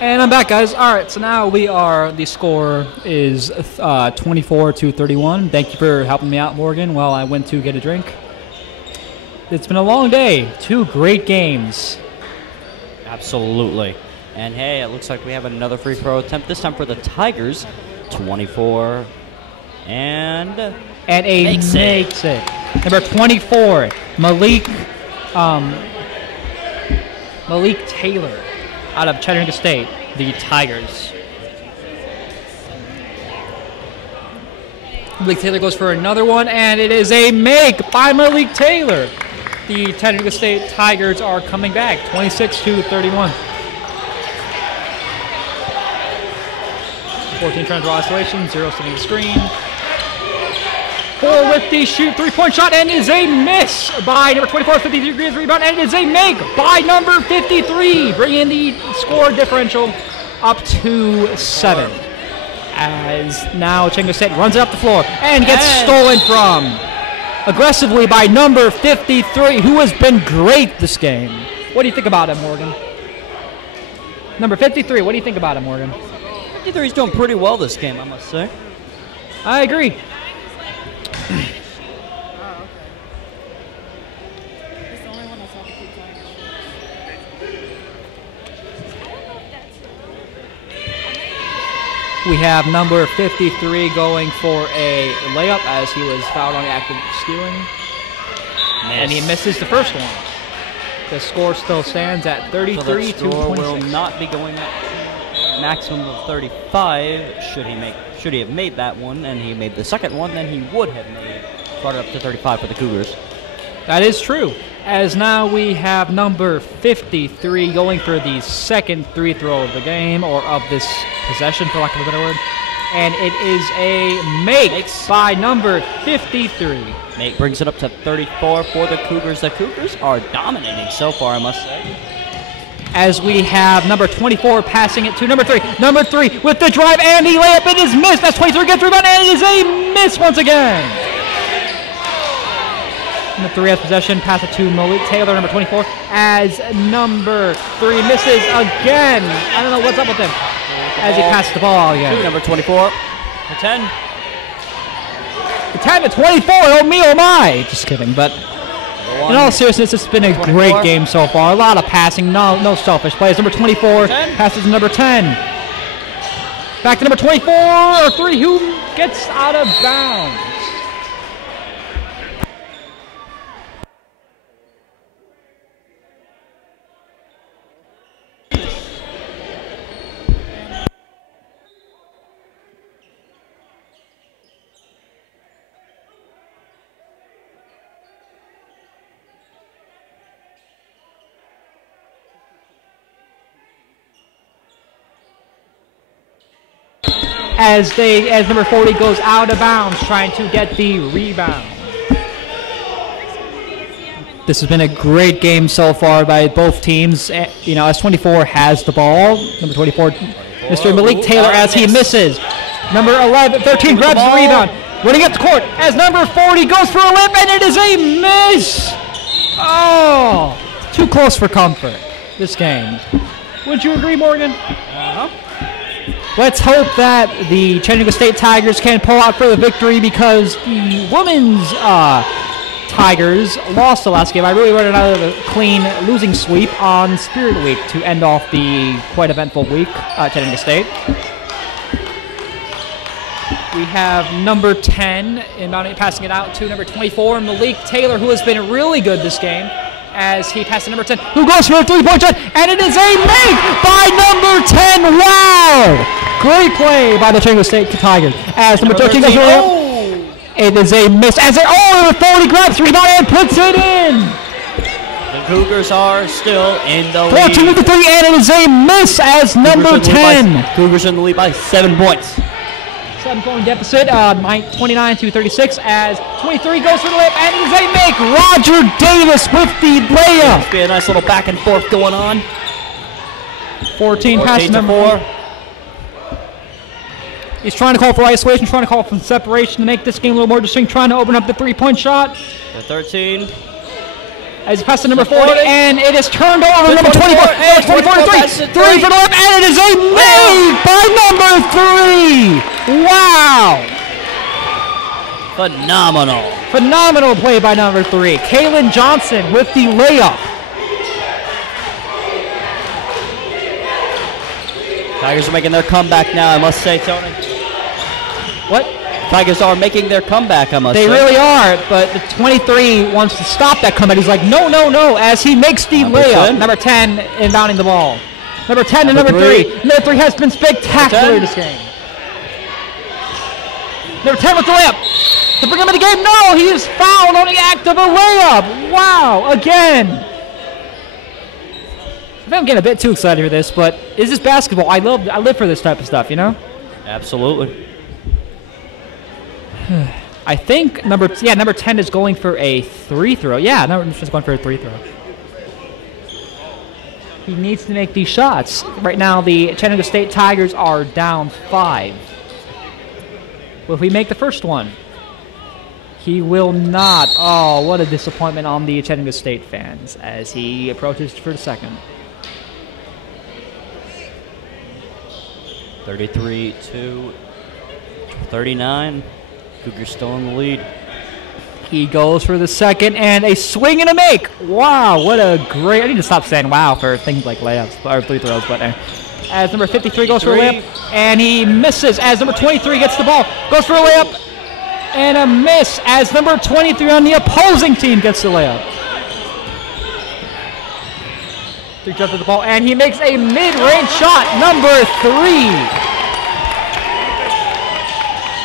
And I'm back, guys. All right, so now the score is 24-31. Thank you for helping me out, Morgan, while I went to get a drink. It's been a long day. 2 great games. Absolutely. And hey, it looks like we have another free throw attempt, this time for the Tigers. 24. And a makes it. Number 24, Malik Taylor out of Chattanooga State, the Tigers. Malik Taylor goes for another one, and it is a make by Malik Taylor. The Chattanooga State Tigers are coming back, 26-31. 14 trying to draw isolation, 0 sitting the screen. 4 with the shoot, 3-point shot, and is a miss by number 24, 53 degrees rebound, and it is a make by number 53, bringing the score differential up to 7. As now Chattanooga State runs it up the floor and gets stolen from aggressively by number 53, who has been great this game. What do you think about him, Morgan? Number 53, what do you think about him, Morgan? 53 is doing pretty well this game, I must say. I agree. We have number 53 going for a layup as he was fouled on the act of stealing. And he misses the first one. The score still stands at 33 so to 26. Will not be going at maximum of 35. Should he have made that one and he made the second one, then he would have brought it up to 35 for the Cougars. That is true. As now we have number 53 going for the second free throw of the game, or of this possession, for lack of a better word. And it is a make by number 53. Make brings it up to 34 for the Cougars. The Cougars are dominating so far, I must say. As we have number 24 passing it to number 3. Number 3 with the drive and the layup. It is missed. That's 23 gets rebound, and it is a miss once again. Number 3 has possession. Pass it to Malik Taylor, number 24. As number 3 misses again. I don't know what's up with him. As he passes the ball again. To number 24. The 10. The 10 to 24. Oh me, oh my. Just kidding, but. 21. In all seriousness, it's been a 24. great game so far. A lot of passing, no selfish plays. Number 24 passes to number 10. Back to number 24, or 3, who gets out of bounds. As number 40 goes out of bounds, trying to get the rebound. This has been a great game so far by both teams. You know, as 24 has the ball. Number 24, Mr. Malik Taylor, as he misses. Number 13 grabs the rebound. Running up the court as number 40 goes for a layup, and it is a miss. Oh, too close for comfort, this game. Would you agree, Morgan? Uh-huh. Let's hope that the Chattanooga State Tigers can pull out for the victory, because the women's Tigers lost the last game. I really wanted out of a clean losing sweep on Spirit Week to end off the quite eventful week at Chattanooga State. We have number 10 passing it out to number 24, Malik Taylor, who has been really good this game, as he passes to number 10, who goes for a three-point shot, and it is a make by number 10. Wow! Great play by the Chattanooga State Tigers. As number 13 goes for it is a miss. As it, 40 grabs the rebound and puts it in. The Cougars are still in the lead. 14-3, and it is a miss as number 10. Cougars in the lead by 7 points. 7-point deficit, 29-36, as 23 goes for the layup, and it is a make. Roger Davis with the layup. Be a nice little back and forth going on. 14 pass number 4. He's trying to call for isolation, trying to call for separation to make this game a little more distinct, trying to open up the three-point shot. The 13. As he passes to number 40, and it is turned over. Number 24, 24 to 3. 3 for the layup, and it is a make by number 3. Wow. Phenomenal. Phenomenal play by number 3. Kaylin Johnson with the layup. Tigers are making their comeback now, I must say, Tony. What? Tigers are making their comeback, I must say. They really are, but the 23 wants to stop that comeback. He's like, no, no, no, as he makes the layup. 10. Number 10 inbounding the ball. Number 10 and number 3. Number 3 has been spectacular this game. Number 10 with the layup. To bring him in the game, no, he is fouled on the act of a layup. Wow, again. I'm getting a bit too excited for this, but is this basketball? I live for this type of stuff, you know? Absolutely. I think number 10 is going for a free throw. Yeah, number 10 is going for a free throw. He needs to make these shots. Right now, the Chattanooga State Tigers are down 5. Will he make the first one? He will not. Oh, what a disappointment on the Chattanooga State fans as he approaches for the second. 33-39. Cougars still in the lead. He goes for the second, and a swing and a make. Wow, what a great... I need to stop saying wow for things like layups, or free throws, but as number 53 goes for a layup, and he misses. As number 23 gets the ball, goes for a layup, and a miss as number 23 on the opposing team gets the layup. 3 jumps at the ball, and he makes a mid-range shot, number 3.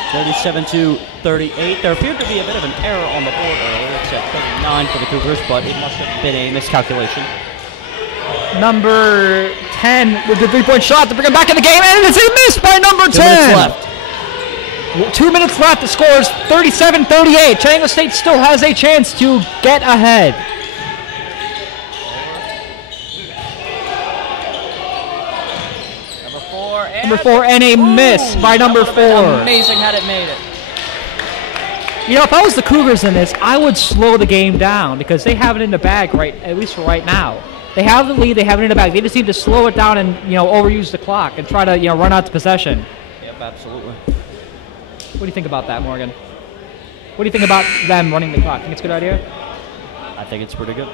37-38. There appeared to be a bit of an error on the board earlier. It's at 39 for the Cougars, but it must have been a miscalculation. Number 10 with the 3-point shot to bring him back in the game, and it's a miss by number 10. 2 minutes left. 2 minutes left. The score is 37-38. Chattanooga State still has a chance to get ahead. Number 4 and a miss by number 4. Amazing had it made it. You know, if I was the Cougars in this, I would slow the game down because they have it in the bag at least for right now. They have the lead, they have it in the bag. They just need to slow it down and, overuse the clock and try to, run out the possession. Yep, absolutely. What do you think about that, Morgan? What do you think about them running the clock? Think it's a good idea? I think it's pretty good.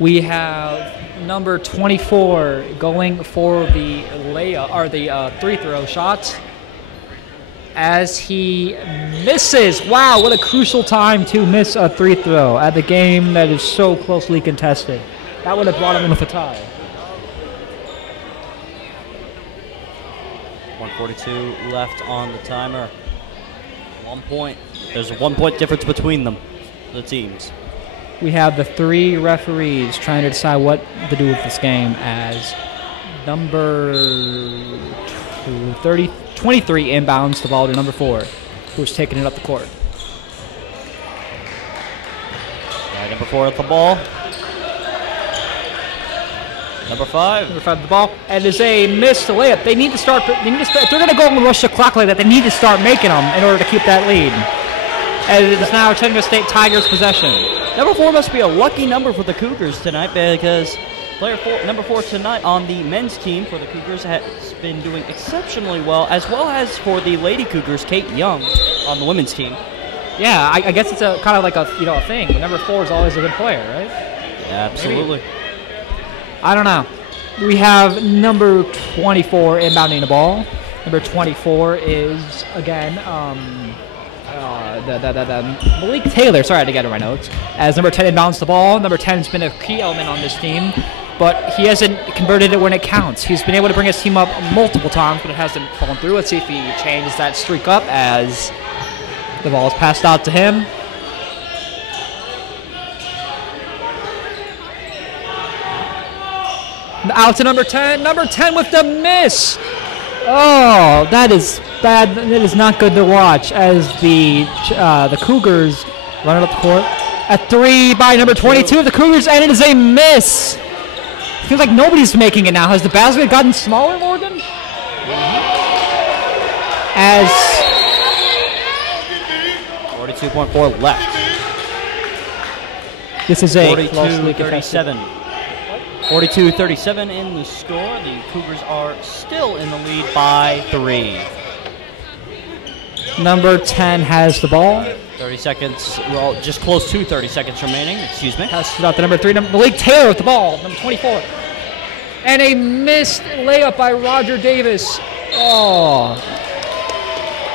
We have number 24 going for the layup or the free throw shot as he misses. Wow, what a crucial time to miss a free throw at the game that is so closely contested. That would have brought him in with a tie. 1:42 left on the timer. 1 point. There's a 1 point difference between them, the teams. We have the three referees trying to decide what to do with this game as number 23 inbounds the ball to number 4, who's taking it up the court. Right, number 4 at the ball. Number 5. Number 5 at the ball. And it's a missed layup. They need to start. If they're going to go and rush the clock like that, they need to start making them in order to keep that lead. And it is now Chattanooga State Tigers' possession. Number 4 must be a lucky number for the Cougars tonight because number 4 tonight on the men's team for the Cougars has been doing exceptionally well as for the Lady Cougars, Kate Young, on the women's team. Yeah, I guess it's a kind of like a thing. Number 4 is always a good player, right? Yeah, absolutely. Maybe. I don't know. We have number 24 inbounding the ball. Number 24 is again Malik Taylor. Sorry, I had to get in my notes. As number 10 inbounds the ball. Number 10 has been a key element on this team, but he hasn't converted it when it counts. He's been able to bring his team up multiple times, but it hasn't fallen through. Let's see if he changes that streak up as the ball is passed out to him. Out to number 10. Number 10 with the miss. Oh, that is bad. That is not good to watch as the Cougars run it up the court. A 3 by number 22 of the Cougars, and it is a miss. Feels like nobody's making it now. Has the basket gotten smaller, Morgan? As 42.4 left. This is a 42-37. 42-37 in the score. The Cougars are still in the lead by 3. Number 10 has the ball. 30 seconds, well, just close to 30 seconds remaining, excuse me. Passes it out to number 3, Malik Taylor with the ball, number 24. And a missed layup by Roger Davis. Oh.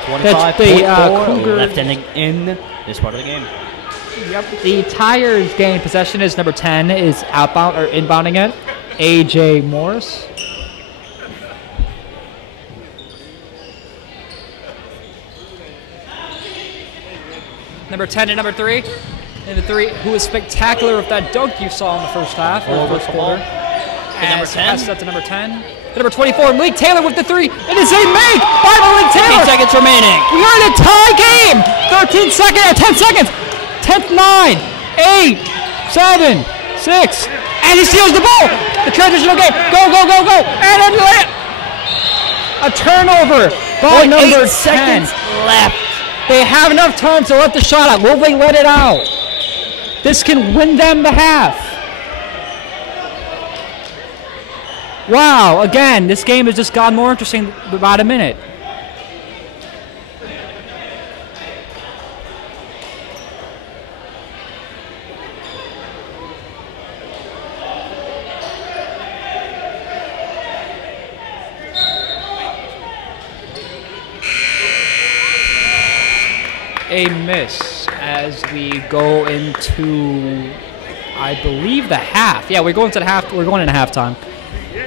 25.4 Cougar left in this part of the game. Yep. The Tigers gain possession as number 10 is outbound or inbounding it. A.J. Morris. Number 10 and number 3. And the 3 who was spectacular with that dunk you saw in the first half or the first quarter. And number 10. Passes up to number 10. Number 24, Malik Taylor with the 3. It is a make by Malik Taylor. 15 seconds remaining. We are in a tie game. 10 seconds. 10th, 9, 8, 7, 6, and he steals the ball. The transitional game. Go. And a turnover by number 10. Seconds left. They have enough time to let the shot out. Will they let it out? This can win them the half. Wow, again, this game has just gotten more interesting about a minute. A miss as we go into, I believe, the half. Yeah, we're going to the half. We're going into halftime.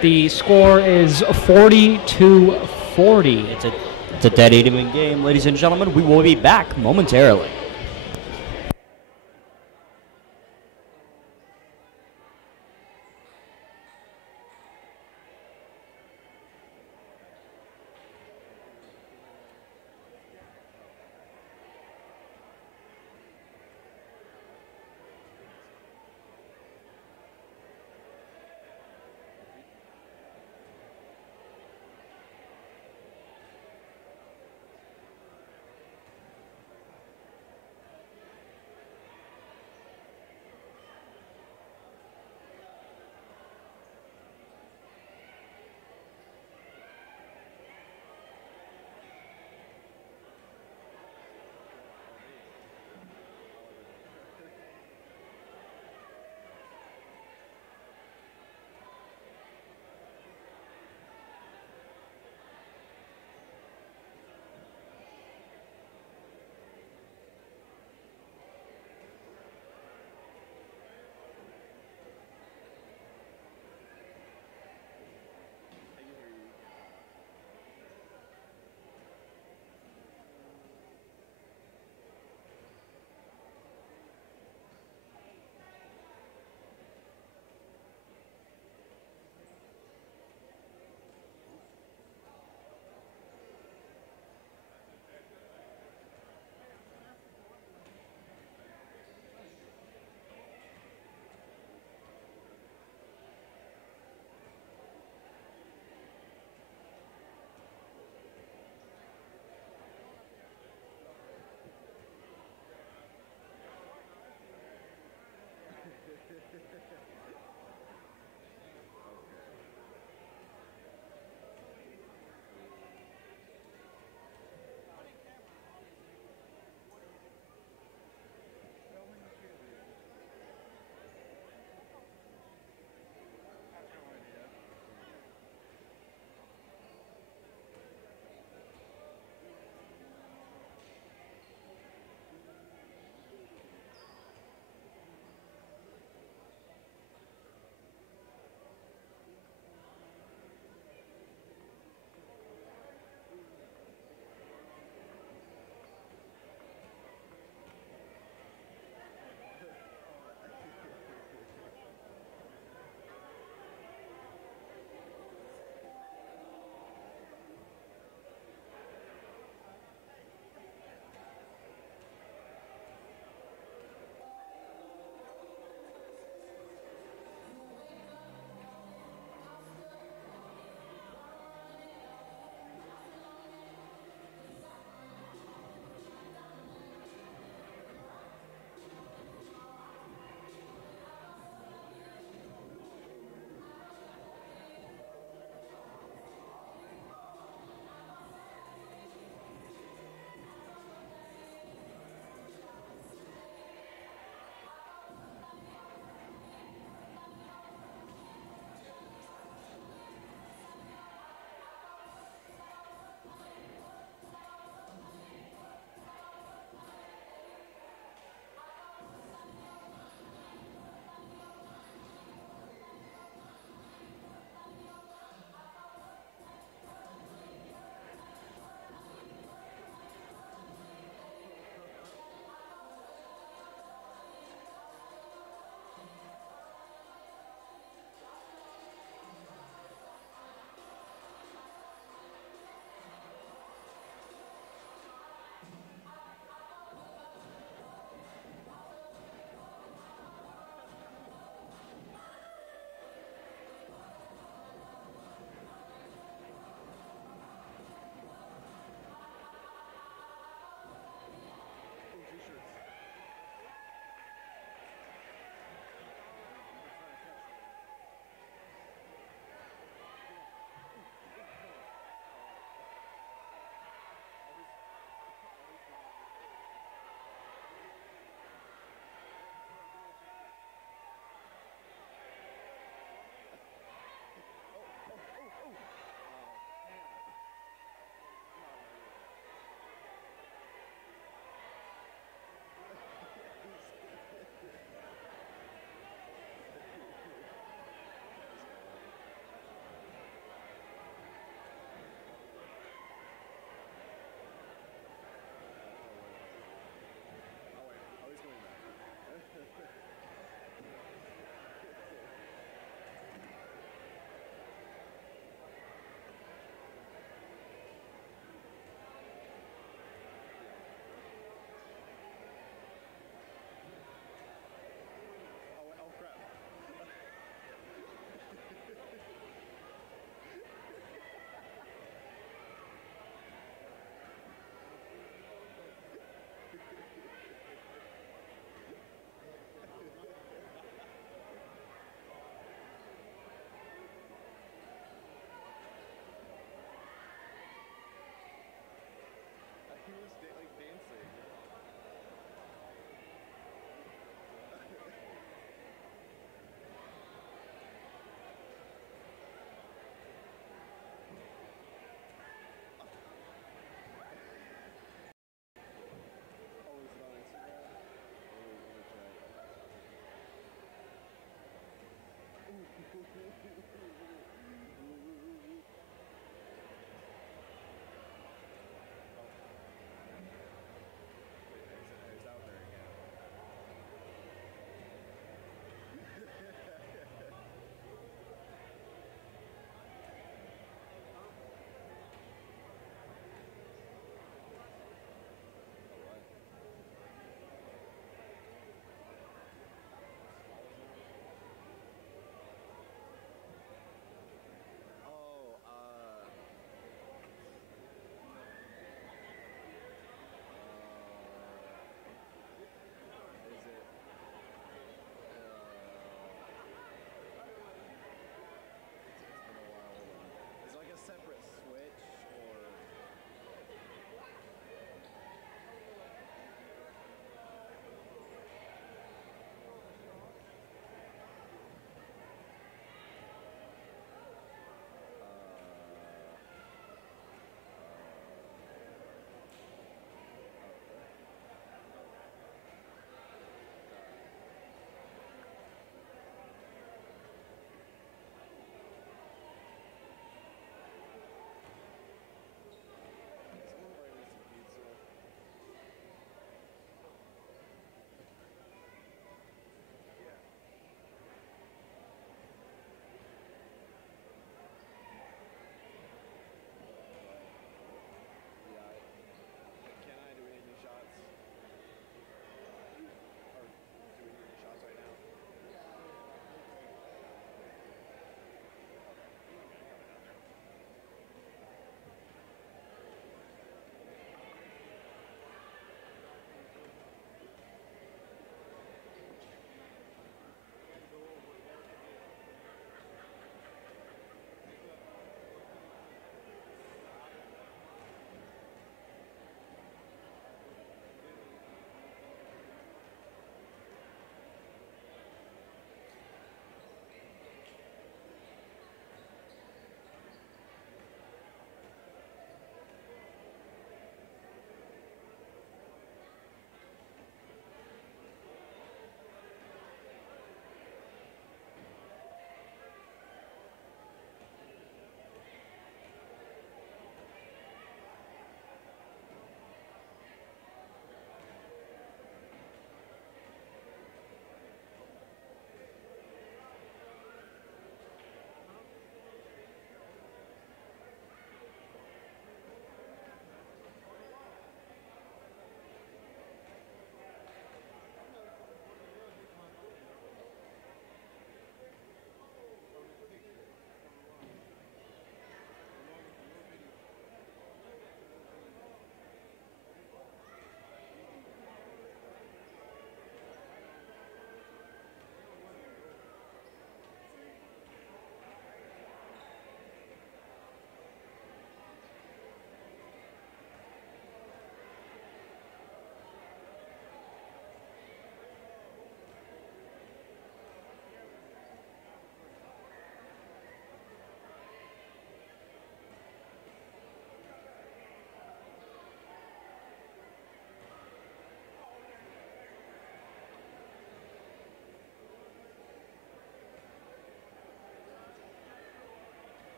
The score is 40-40. It's a dead even game, ladies and gentlemen. We will be back momentarily.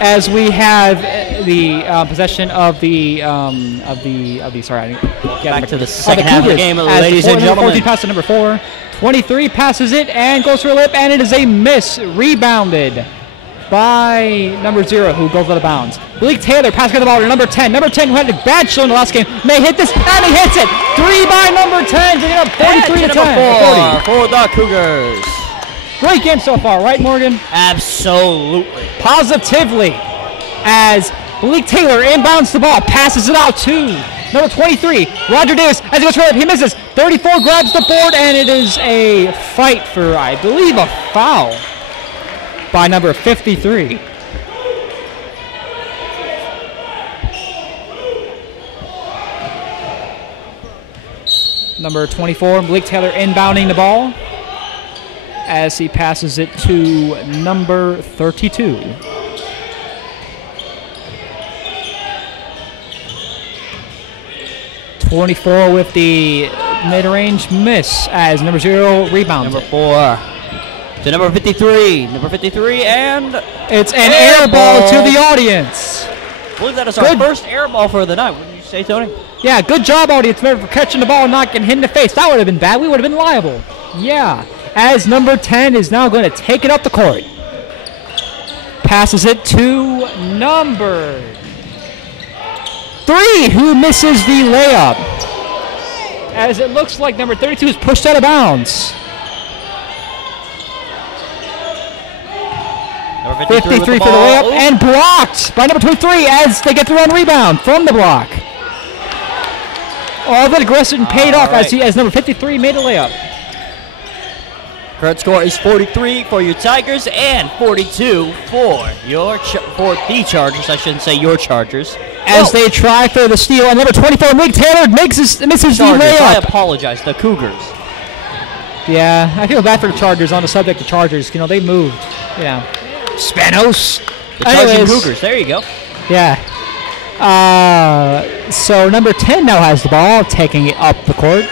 As we have the possession of the sorry, back to the second half of the game, ladies and gentlemen. 14 passes to number 4. 23 passes it and goes for a lip, and it is a miss. Rebounded by number 0, who goes out of bounds. Malik Taylor passing the ball to number 10. Number 10, who had a bad show in the last game, may hit this, and he hits it. 3 by number 10, bringing up 43 to 10. 4 for the Cougars. Great game so far, right, Morgan? Absolutely. Positively, as Malik Taylor inbounds the ball, passes it out to number 23, Roger Davis. As he goes for it, he misses. 34 grabs the board, and it is a fight for, I believe, a foul by number 53. Number 24, Malik Taylor inbounding the ball as he passes it to number 32. .24 with the mid-range miss as number 0 rebounds. Number 4 to number 53. Number 53, and it's an air ball to the audience. I believe that is our first air ball for the night. Wouldn't you say, Tony? Yeah, good job, audience member, for catching the ball and not getting hit in the face. That would have been bad. We would have been liable. Yeah, as number 10 is now going to take it up the court. Passes it to number 3, who misses the layup. As it looks like number 32 is pushed out of bounds. Number 53 for the layup, and blocked by number 23 as they get the run rebound from the block. All that aggression paid off as number 53 made a layup. Current score is 43 for your Tigers and 42 for the Chargers. I shouldn't say your Chargers. As they try for the steal, and number 24, Malik Taylor misses the layup. I apologize, the Cougars. Yeah, I feel bad for the Chargers on the subject of Chargers. You know, they moved. Yeah. Spanos. The Charging Cougars, there you go. Yeah. So number 10 now has the ball, taking it up the court.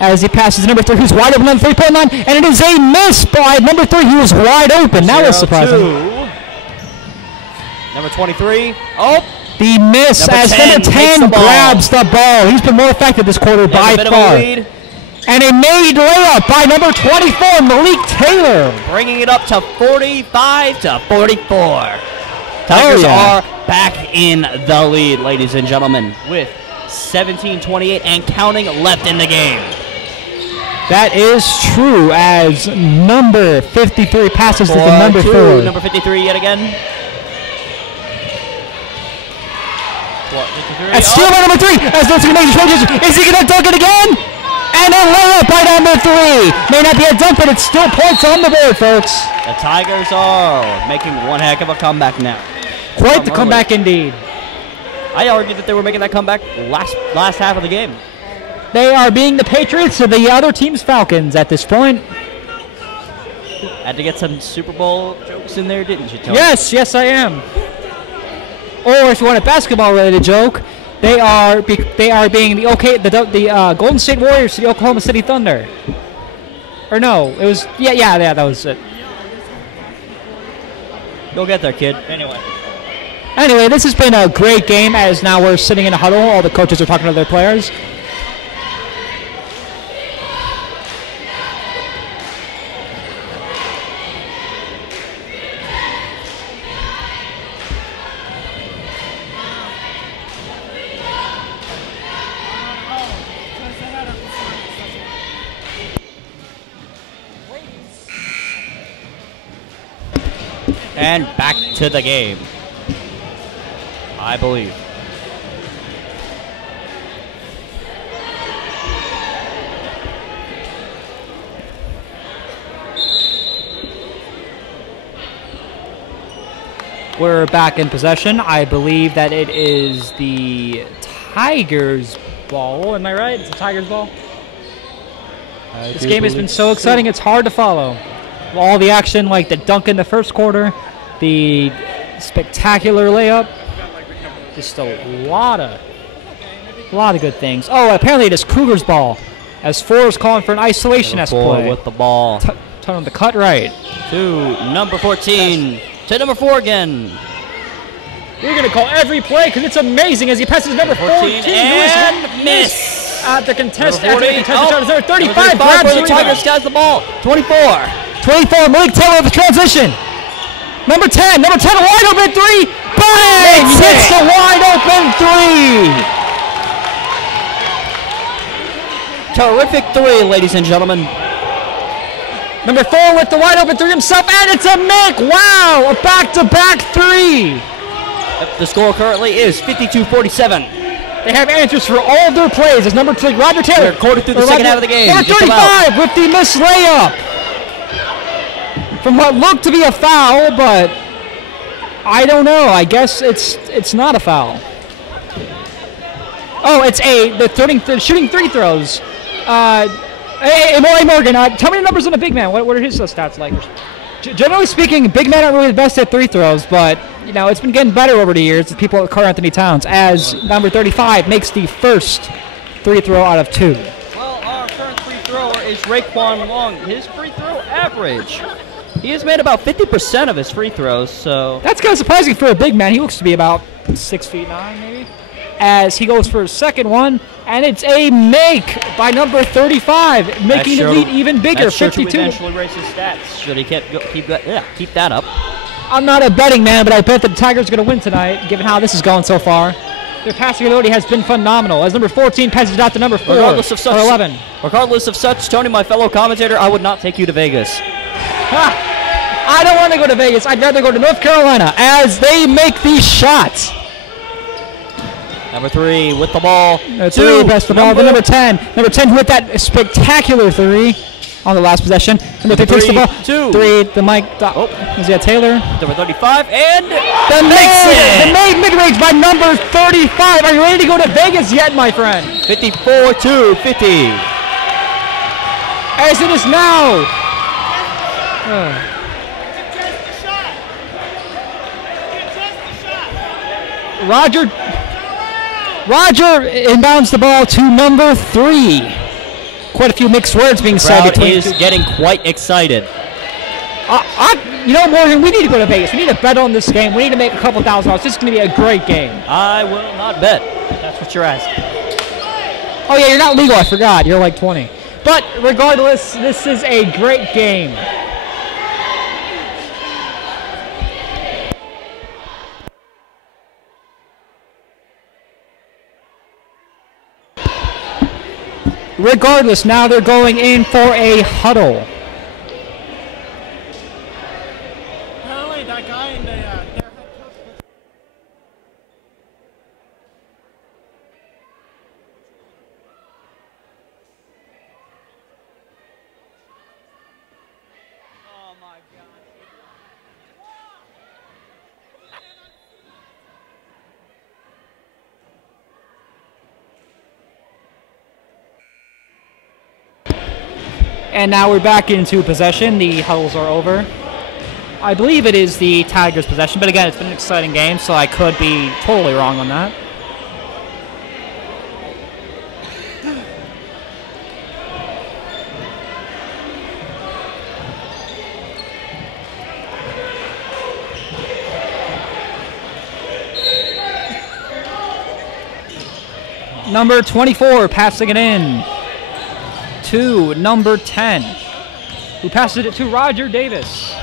As he passes to number 3, who's wide open on the 3-point line, and it is a miss by number 3, who was wide open. That was surprising. Number 23. Oh, the miss as number 10 grabs the ball. He's been more effective this quarter by far. And a made layup by number 24, Malik Taylor. Bringing it up to 45 to 44. Tigers are back in the lead, ladies and gentlemen, with 17-28 and counting left in the game. That is true, as number 53 passes to the number 4. Number 53 yet again. And steal by number 3, as those makes changes. Is he going to dunk it again? And a layup by number 3. May not be a dunk, but it's still points on the board, folks. The Tigers are making one heck of a comeback now. Quite the comeback indeed. I argued that they were making that comeback last half of the game. They are being the Patriots of the other team's Falcons at this point. Had to get some Super Bowl jokes in there, didn't you, Tony? Yes, I am. Or if you want a basketball-related joke, they are being the Golden State Warriors to the Oklahoma City Thunder. Or no, it was that was it. Go get there, kid. Anyway, this has been a great game, as now we're sitting in a huddle. All the coaches are talking to their players. And back to the game, I believe. We're back in possession. I believe that it is the Tigers' ball. Am I right? It's the Tigers' ball? This game has been so exciting, it's hard to follow. All the action, like the dunk in the first quarter, the spectacular layup, just a lot of good things. Oh, apparently it is Cougars' ball. As 4 is calling for an isolation S play. With the ball. Turn on the cut right. To number 14. To number 4 again. We're going to call every play because it's amazing as he passes number 14. And miss. At the contest. Number 40. Number 35 grabs the Tigers has the ball. 24. 24. Malik Taylor with the transition. Number 10. Number 10 wide open 3. Bang! Hits the wide open 3. Terrific 3, ladies and gentlemen. Number 4 with the wide open 3 himself, and it's a make! Wow! A back-to-back 3! The score currently is 52-47. They have answers for all of their plays. As number 2, Roger Taylor. They're quarter through the second half of the game. Number 35 with the missed layup. From what looked to be a foul, but I don't know. I guess it's not a foul. Oh, it's they're shooting 3 throws. Hey, Morgan, tell me the numbers on a big man. What are his stats like? Generally speaking, big men aren't really the best at 3 throws, but you know it's been getting better over the years. The people at Carl Anthony Towns, as number 35 makes the first 3 throw out of 2. Well, our current free thrower is Raekwon Long. His free throw average, he has made about 50% of his free throws. So that's kind of surprising for a big man. He looks to be about 6'9", maybe. As he goes for his second one, and it's a make by number 35, making the lead even bigger. 52. Eventually raise his stats. Should he keep that up? I'm not a betting man, but I bet the Tigers are going to win tonight, given how this is going so far. Their passing ability has been phenomenal. As number 14 passes it out to number 4 regardless of such, or 11. Regardless of such, Tony, my fellow commentator, I would not take you to Vegas. I don't want to go to Vegas. I'd rather go to North Carolina as they make these shots. Number 3 with the ball. 2 press the ball. Number 10. Number 10 who hit that spectacular 3 on the last possession. Number 3 takes the ball. 3. The Mike. Is that Taylor? Number 35 and the mid-range by number 35. Are you ready to go to Vegas yet, my friend? 54-50. As it is now. Roger inbounds the ball to number 3. Quite a few mixed words being said between. He is getting quite excited. You know, Morgan, we need to go to Vegas. We need to bet on this game. We need to make a couple $1,000. This is going to be a great game. I will not bet. That's what you're asking. Oh, yeah, you're not legal. I forgot. You're like 20. But regardless, this is a great game. Regardless, now they're going in for a huddle. That guy in their head coach. Oh my God. And now we're back into possession. The huddles are over. I believe it is the Tigers' possession, but again, it's been an exciting game, so I could be totally wrong on that. Number 24 passing it in to number 10, who passes it to Roger Davis.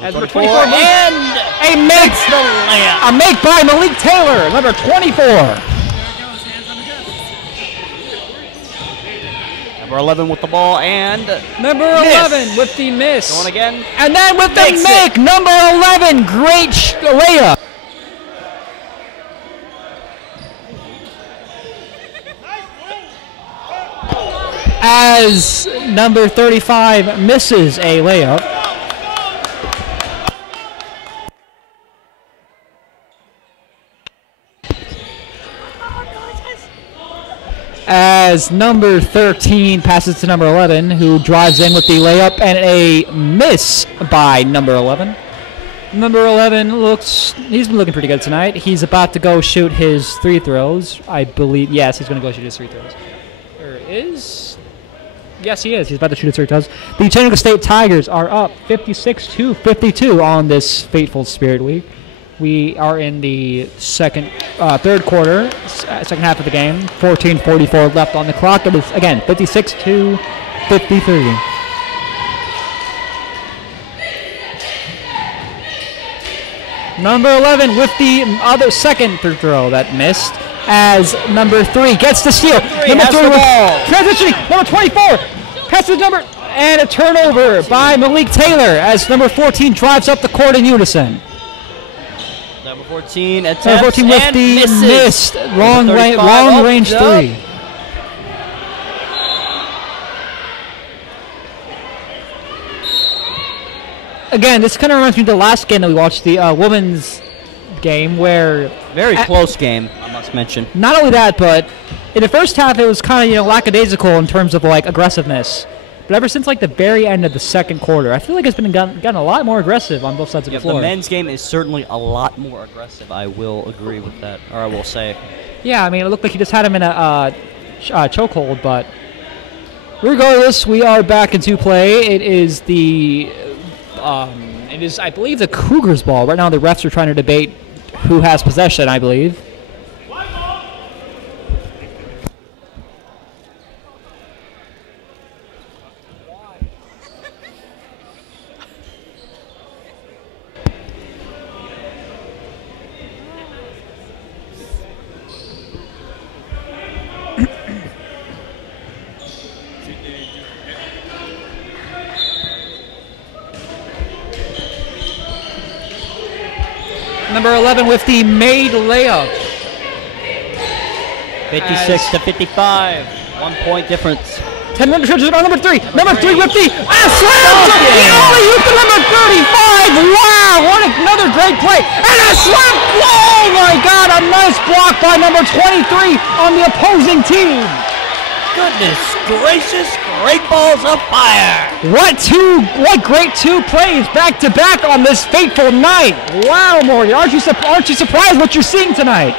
As number 24 and a make by Malik Taylor, number 24. Number 11 with the ball and number 11 with the miss. Going again. And then with the make, number 11, great layup. As number 35 misses a layup. As number 13 passes to number 11, who drives in with the layup and a miss by number 11. Number 11 he's been looking pretty good tonight. He's about to go shoot his 3 throws. I believe, yes, he's going to go shoot his 3 throws. is. Yes, he is. He's about to shoot his free throws. The Chattanooga State Tigers are up 56-52 on this fateful Spirit Week. We are in the third quarter, second half of the game. 14:44 left on the clock. It is, again, 56-53. Number 11 with the other second free throw that missed, as number 3 gets the steal. Number 3 transitioning. Number 24 passes number, and a turnover by Malik Taylor as number 14 drives up the court in unison. Number 14 attempts Number 14 with and the misses. missed long range three. Again, this kind of reminds me of the last game that we watched, the women's game, where Very close game, I must mention. not only that, but in the first half it was kind of lackadaisical in terms of like aggressiveness. But ever since like the very end of the second quarter, I feel like it's been gotten a lot more aggressive on both sides of the floor. The men's game is certainly a lot more aggressive. I will agree with that, or I will say. Yeah, I mean, it looked like he just had him in a chokehold, but regardless, we are back into play. It is I believe, the Cougars' ball. Right now, the refs are trying to debate who has possession, I believe. Number 11 with the made layup. 56-55. 1 point difference. 10 minutes on number 3. Number 3 with the slam. The alley-oop to number 35. Wow, what another great play. And a slam. Oh my God, a nice block by number 23 on the opposing team. Goodness gracious, great balls of fire. What great two plays back to back on this fateful night. Wow, Morty, aren't you surprised what you're seeing tonight?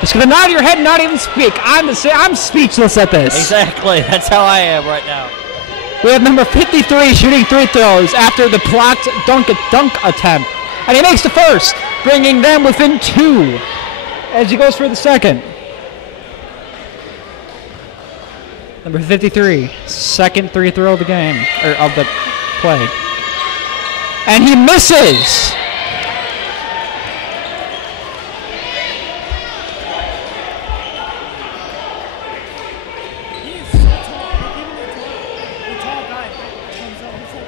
Just gonna nod your head and not even speak. I'm speechless at this. Exactly, that's how I am right now. We have number 53 shooting free throws after the blocked dunk attempt. And he makes the first, bringing them within 2 as he goes for the second. Number 53, second free throw of the game, or of the play. And he misses! He is so tall. Even the tall guy comes up. He's so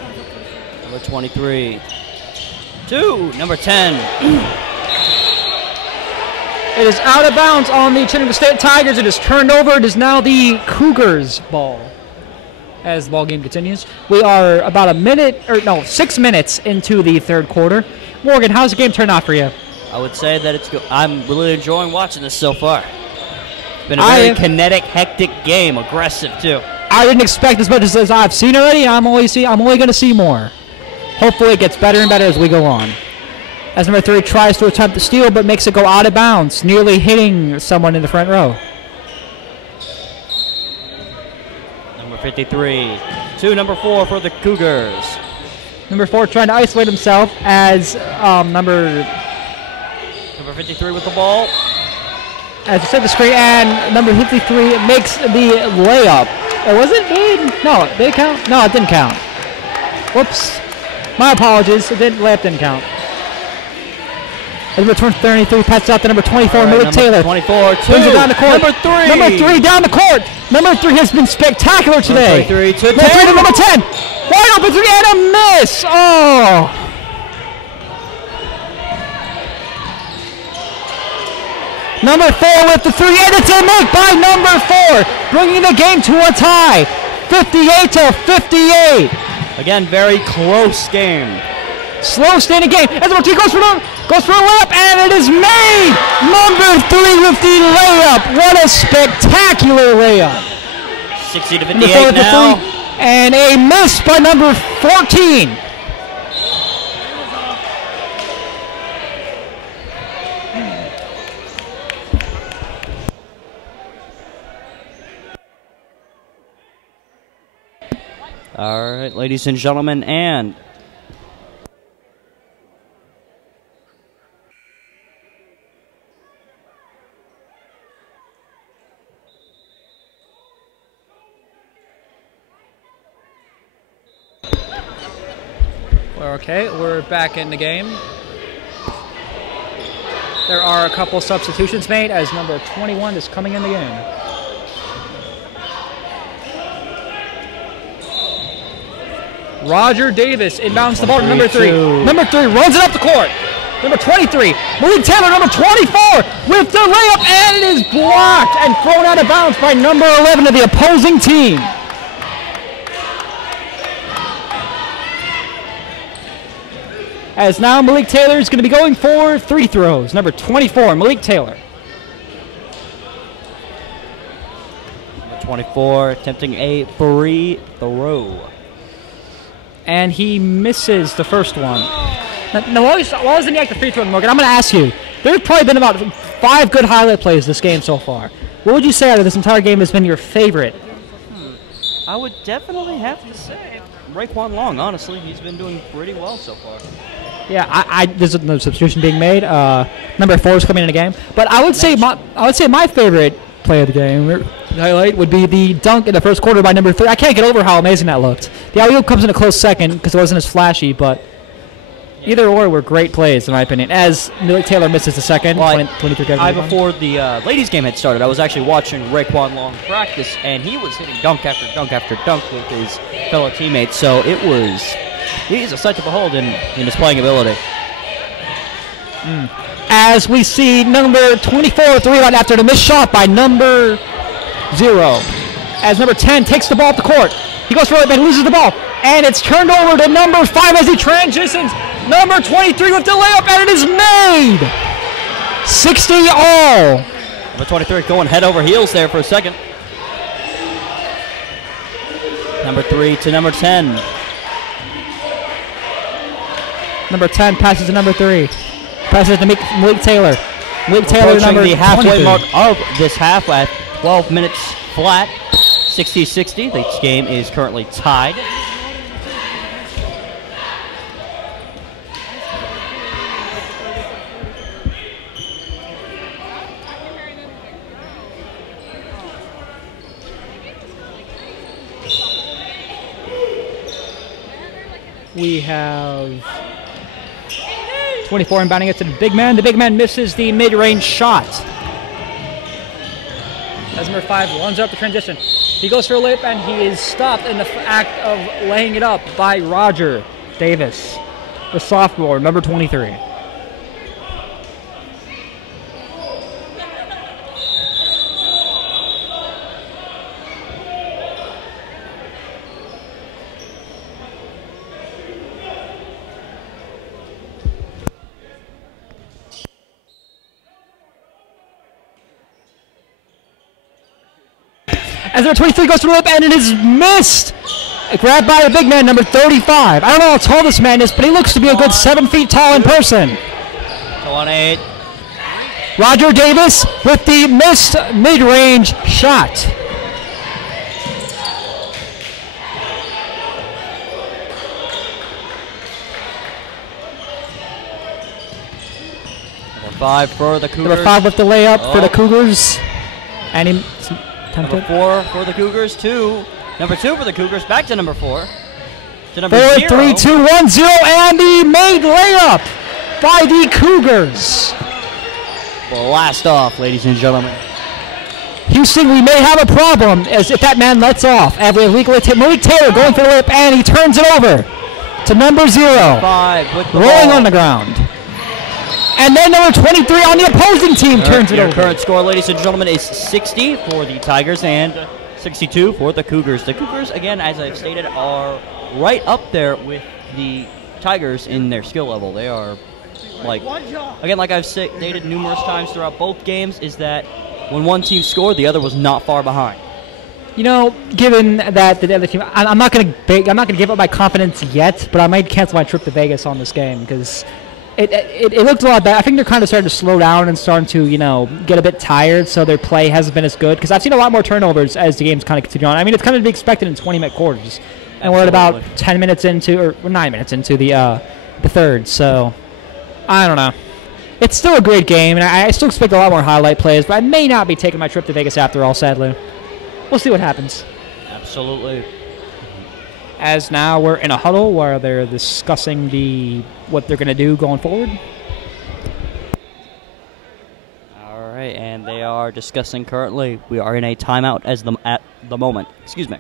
tall. Number 23. 2, number 10. It is out of bounds on the Chattanooga State Tigers. It is turned over. It is now the Cougars' ball as the ball game continues. We are about 6 minutes into the third quarter. Morgan, how's the game turned out for you? I would say that I'm really enjoying watching this so far. It's been a very kinetic, hectic game, aggressive too. I didn't expect as much as I've seen already. I'm only going to see more. Hopefully it gets better and better as we go on. As number 3 tries to attempt to steal, but makes it go out of bounds, nearly hitting someone in the front row. Number 53. 2, number 4 for the Cougars. Number 4 trying to isolate himself as number 53 with the ball. As you set the screen, and number 53 makes the layup. Was it made? No, did it count? No, it didn't count. Whoops. My apologies. Layup didn't count. Number 33 passes out to number 24, Malik Taylor. 24, 2. Brings it down the court. Number 3. Number 3 down the court. Number 3 has been spectacular today. Number 3 to number 3 to number 10. Wide open 3 and a miss. Oh. Number 4 with the 3, and it's a make by number 4, bringing the game to a tie, 58-58. Again, very close game. Slow standing game. As number 2 goes for a layup, and it is made. Number 3 with the layup. What a spectacular layup. 60-58 now. And a miss by number 14. All right, ladies and gentlemen, and Okay, we're back in the game. There are a couple substitutions made as number 21 is coming in the game. Roger Davis inbounds the ball to number 3. Number 3 runs it up the court. Number 23, Malik Taylor, number 24, with the layup, and it is blocked and thrown out of bounds by number 11 of the opposing team. As now Malik Taylor is going to be going for free throws. Number 24, Malik Taylor. Number 24 attempting a free throw. And he misses the first one. Now, why wasn't he at the free throw, Morgan? I'm going to ask you. There's probably been about 5 good highlight plays this game so far. What would you say out of this entire game has been your favorite? I would definitely have to say Raekwon Long. Honestly, he's been doing pretty well so far. Yeah, there's no substitution being made. Number 4 is coming in the game, but I would say my favorite play of the game highlight would be the dunk in the first quarter by number 3. I can't get over how amazing that looked. The alley-oop comes in a close second because it wasn't as flashy, but either or were great plays in my opinion. As Malik Taylor misses the second, 23 before the ladies' game had started, I was actually watching Raekwon Long practice, and he was hitting dunk after dunk after dunk with his fellow teammates. So he's a sight to behold in his playing ability. As we see number 24 3-1 after the missed shot by number 0. As number 10 takes the ball up the court. He goes for it, but loses the ball. And it's turned over to number 5 as he transitions. Number 23 with the layup, and it is made. 60 all. Number 23 going head over heels there for a second. Number 3 to number 10. Number 10 passes to number 3. Passes to Malik Taylor. Malik Taylor, number the halfway 23. mark of this half at 12 minutes flat. 60-60. The game is currently tied. We have 24 inbounding it to the big man. The big man misses the mid-range shot. As number 5 runs up the transition. He goes for a layup, and he is stopped in the act of laying it up by Roger Davis, the sophomore, number 23. As number 23 goes for the lip, and it is missed. Grabbed by the big man, number 35. I don't know how tall this man is, but he looks to be a good 7 feet tall in person. 28. Roger Davis with the missed mid-range shot. Number 5 for the Cougars. Number 5 with the layup for the Cougars. And he Number 4 for the Cougars. Number 2 for the Cougars. Back to number 4. To number 4, 3, 2, 1, 0, and the made layup by the Cougars. Blast off, ladies and gentlemen. Houston, we may have a problem as if that man lets off. Malik Taylor going for the layup, and he turns it over to number 0. 5 with the rolling ball. on the ground. And then number 23 on the opposing team turns it over. Current score, ladies and gentlemen, is 60 for the Tigers and 62 for the Cougars. The Cougars, again, as I've stated, are right up there with the Tigers in their skill level. They are, like I've stated numerous times throughout both games, is that when one team scored, the other was not far behind. You know, given that the other team, I'm not going to give up my confidence yet, but I might cancel my trip to Vegas on this game because it looked a lot better. I think they're kind of starting to slow down and starting to, get a bit tired, so their play hasn't been as good. Because I've seen a lot more turnovers as the game's kind of continue on. I mean, it's kind of to be expected in 20-minute quarters. And we're at about Absolutely. 10 minutes into, or 9 minutes into the third. So I don't know. It's still a great game, and I still expect a lot more highlight plays, but I may not be taking my trip to Vegas after all, sadly. We'll see what happens. Absolutely. As now we're in a huddle where they're discussing what they're going to do going forward. All right, and they are discussing currently. We are in a timeout at the moment. Excuse me.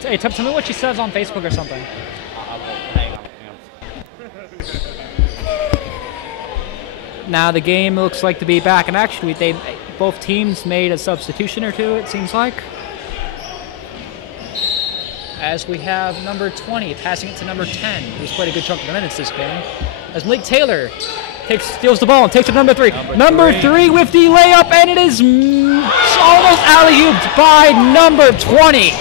Hey, tell me what she says on Facebook or something. Hang on. Now the game looks like to be back, and actually both teams made a substitution or two, it seems like. As we have number 20 passing it to number 10, who's played a good chunk of the minutes this game. As Malik Taylor steals the ball and takes it to number 3. Number three with the layup, and it is almost alley-ooped by number 20.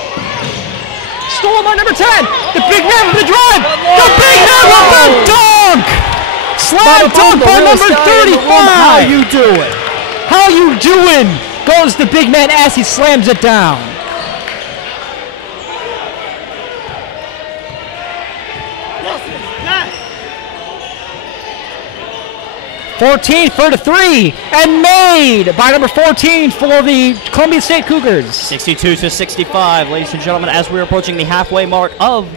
Stolen by number 10. The big man with the drive. The big man with the dunk. Slam dunk by number 35. How you doing? How you doing? Goes the big man as he slams it down. Yes. 14 for the 3, and made by number 14 for the Columbia State Cougars. 62-65, ladies and gentlemen, as we're approaching the halfway mark of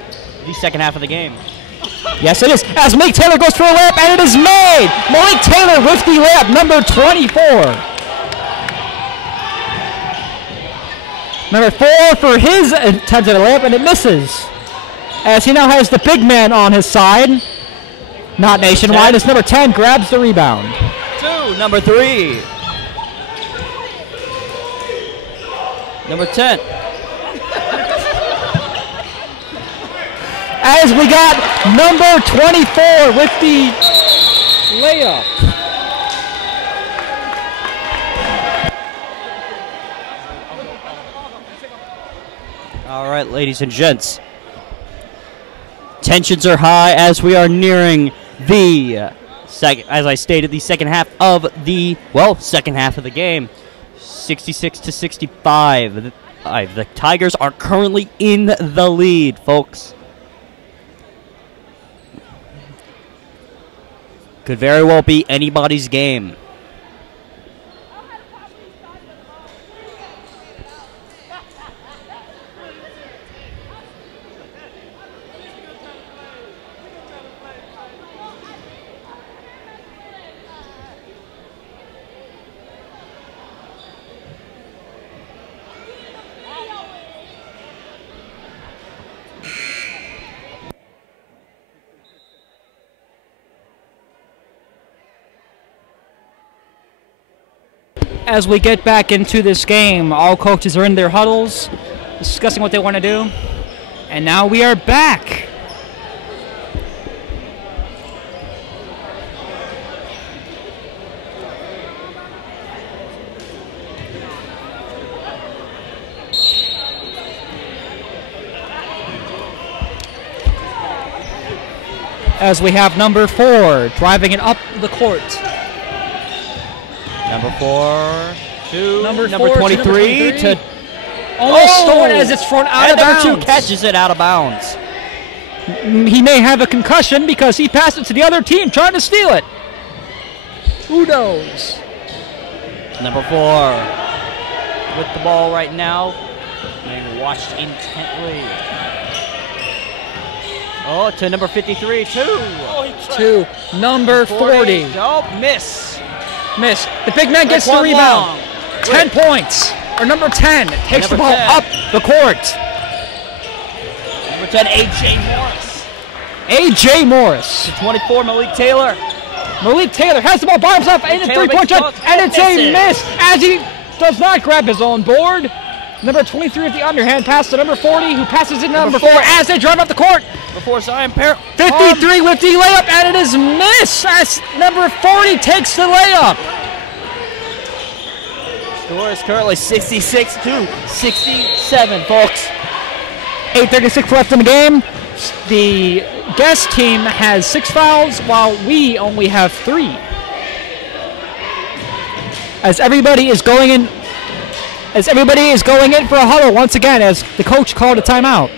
the second half of the game. Yes, it is. As Malik Taylor goes for a layup, and it is made. Malik Taylor with the layup, number 24. Number 4 for his attempt at a layup, and it misses. As he now has the big man on his side. Not nationwide, as number 10 grabs the rebound. 2, number 3. Number 10. As we got number 24 with the layup. All right, ladies and gents. Tensions are high as we are nearing the as I stated, the second half of the game. 66-65. The Tigers are currently in the lead, folks. Could very well be anybody's game. As we get back into this game, all coaches are in their huddles, discussing what they want to do. And now we are back. As we have number 4 driving it up the court. Number 4 to Number 23 to almost stolen as it's thrown out of bounds. Number 2 catches it out of bounds. He may have a concussion because he passed it to the other team trying to steal it. Who knows? Number 4 with the ball right now, being watched intently. Oh, to number 53, 2. To number 40. Nope, miss. Miss. The big man gets the rebound. 10 points. Or number 10 takes the ball up the court. Number 10, A.J. Morris. A.J. Morris. To 24, Malik Taylor. Malik Taylor has the ball by himself in the three-point shot, and it's a miss as he does not grab his own board. Number 23 with the underhand pass to number 40, who passes it number 4 as they drive up the court. Before Zion Parent. 53 with the layup, and it is missed as number 40 takes the layup. Score is currently 66-67, folks. 8:36 left in the game. The guest team has 6 fouls, while we only have 3. As everybody is going in for a huddle once again, as the coach called a timeout.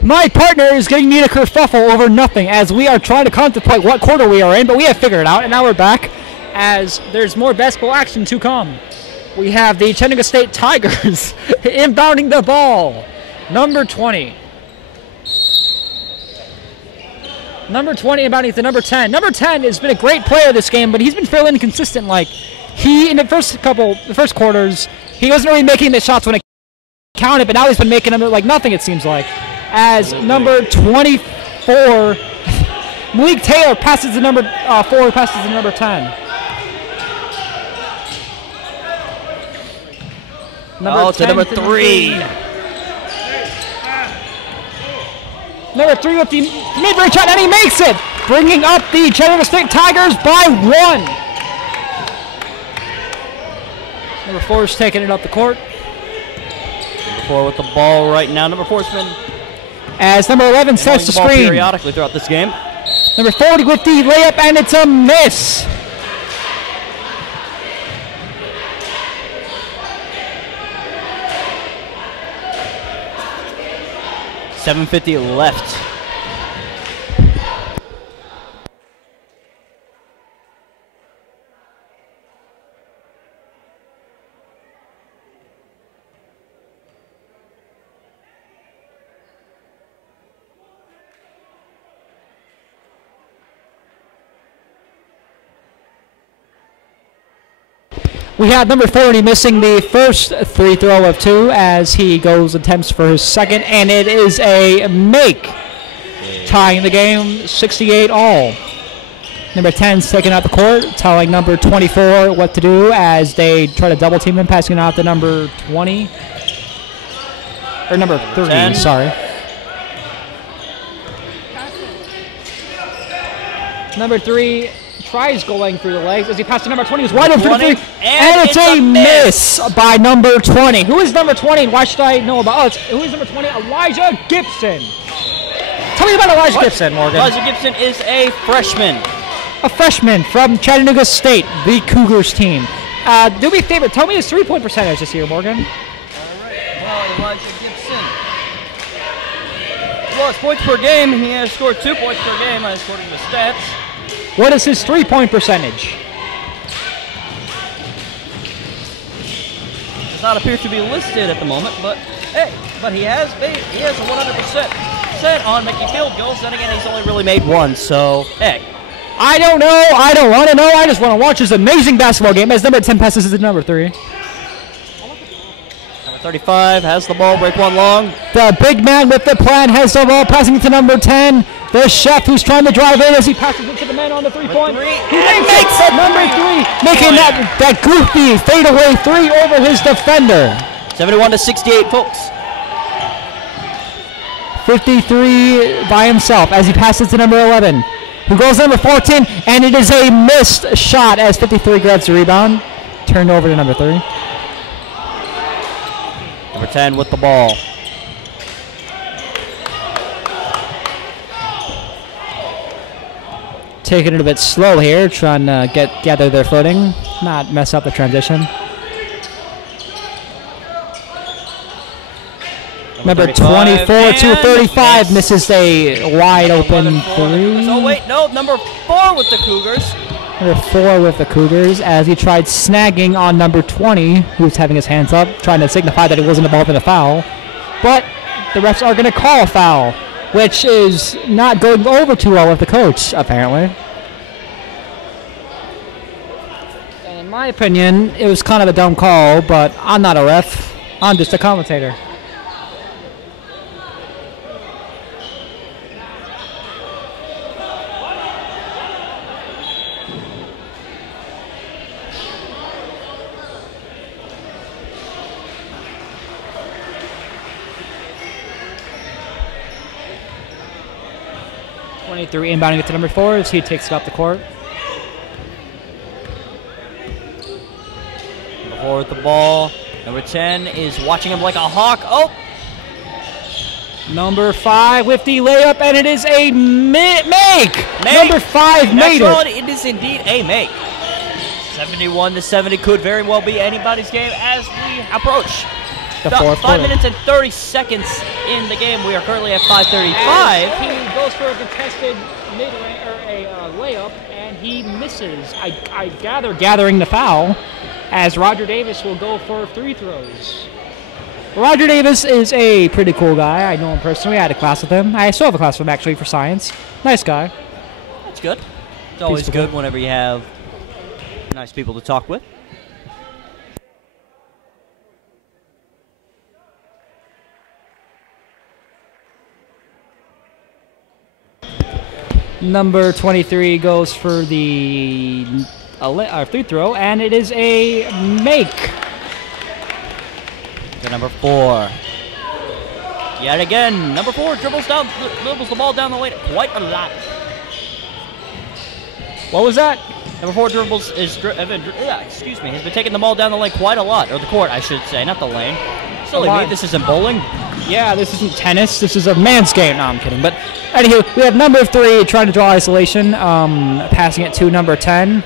My partner is getting me to kerfuffle over nothing as we are trying to contemplate what quarter we are in, but we have figured it out, and now we're back as there's more basketball action to come. We have the Chattanooga State Tigers inbounding the ball. Number 20. Number 20 inbounding to number 10. Number 10 has been a great player this game, but he's been fairly inconsistent. Like, he, in the first quarters, he wasn't really making the shots when it counted, but now he's been making them like nothing, it seems like. As number 24, Malik Taylor passes to number 4, passes to number 10. Number 3. Number 3 with the mid-range shot, and he makes it, bringing up the Chattanooga State Tigers by 1. Number 4 is taking it up the court. Number 4 with the ball right now. Number 4's been as number 11 starts to screen. Periodically throughout this game. Number 40 with the layup, and it's a miss. $7:50 left. We had number 40 missing the first free throw of 2 as he goes and attempts for his second, and it is a make, tying the game 68 all. Number 10's taking out the court, telling number 24 what to do as they try to double team him, passing it out to number 20, or number 30, 10. sorry. Number 3 tries going through the legs as he passes to number 20, who's wide open for the 3, and it's a miss by number 20. Who is number 20, and why should I know about? Who is number 20? Elijah Gibson. Tell me about Elijah Gibson, Morgan. Elijah Gibson is a freshman. A freshman from Chattanooga State, the Cougars team. Do me a favor, tell me his 3-point percentage this year, Morgan. All right, well, Elijah Gibson. Well, his points per game, he has scored 2 points per game, according to the stats. What is his 3-point percentage? Does not appear to be listed at the moment, but hey, he has a 100% on making field goals. Then again, he's only really made 1, so hey. I don't know. I don't want to know. I just want to watch this amazing basketball game as number 10 passes to number 3. Number 35 has the ball, break 1 long. The big man with the plan has the ball, passing it to number 10. The chef who's trying to drive in as he passes it to the man on the 3-point. He makes it. Number 3, making that goofy fadeaway 3 over his defender. 71-68, folks. 53 by himself as he passes to number 11. who goes number 14, and it is a missed shot as 53 grabs the rebound. Turned over to number 3. Number 10 with the ball. Taking it a bit slow here, trying to gather their footing, not mess up the transition. Number 24 to 35 misses a wide open 3. Oh wait, no, number 4 with the Cougars. Number 4 with the Cougars as he tried snagging on number 20, who's having his hands up, trying to signify that he wasn't involved in a foul. But the refs are going to call a foul, which is not going over too well with the coach, apparently. And in my opinion, it was kind of a dumb call, but I'm not a ref. I'm just a commentator. Through inbounding it to number 4 as he takes it up the court. Number 4 with the ball. Number 10 is watching him like a hawk. Oh! Number 5 with the layup, and it is a make! Number 5 made it. It is indeed a make. 71 to 70 could very well be anybody's game as we approach. The fourth 5 minutes and 30 seconds in the game. We are currently at 5:35. He goes for a contested mid-range or a layup, and he misses. I gather gathering the foul, as Roger Davis will go for free throws. Roger Davis is a pretty cool guy. I know him personally. I had a class with him. I still have a class with him actually for science. Nice guy. That's good. It's always Peaceful. good whenever you have nice people to talk with. Number 23 goes for the free throw, and it is a make. To number 4. Yet again, number 4 dribbles the ball down the lane quite a lot. What was that? Number 4 dribbles has been taking the ball down the lane quite a lot, or the court, I should say, not the lane. Silly me, this isn't bowling. Yeah, this isn't tennis. This is a man's game. No, I'm kidding. But anywho, we have number 3 trying to draw isolation, passing it to number 10.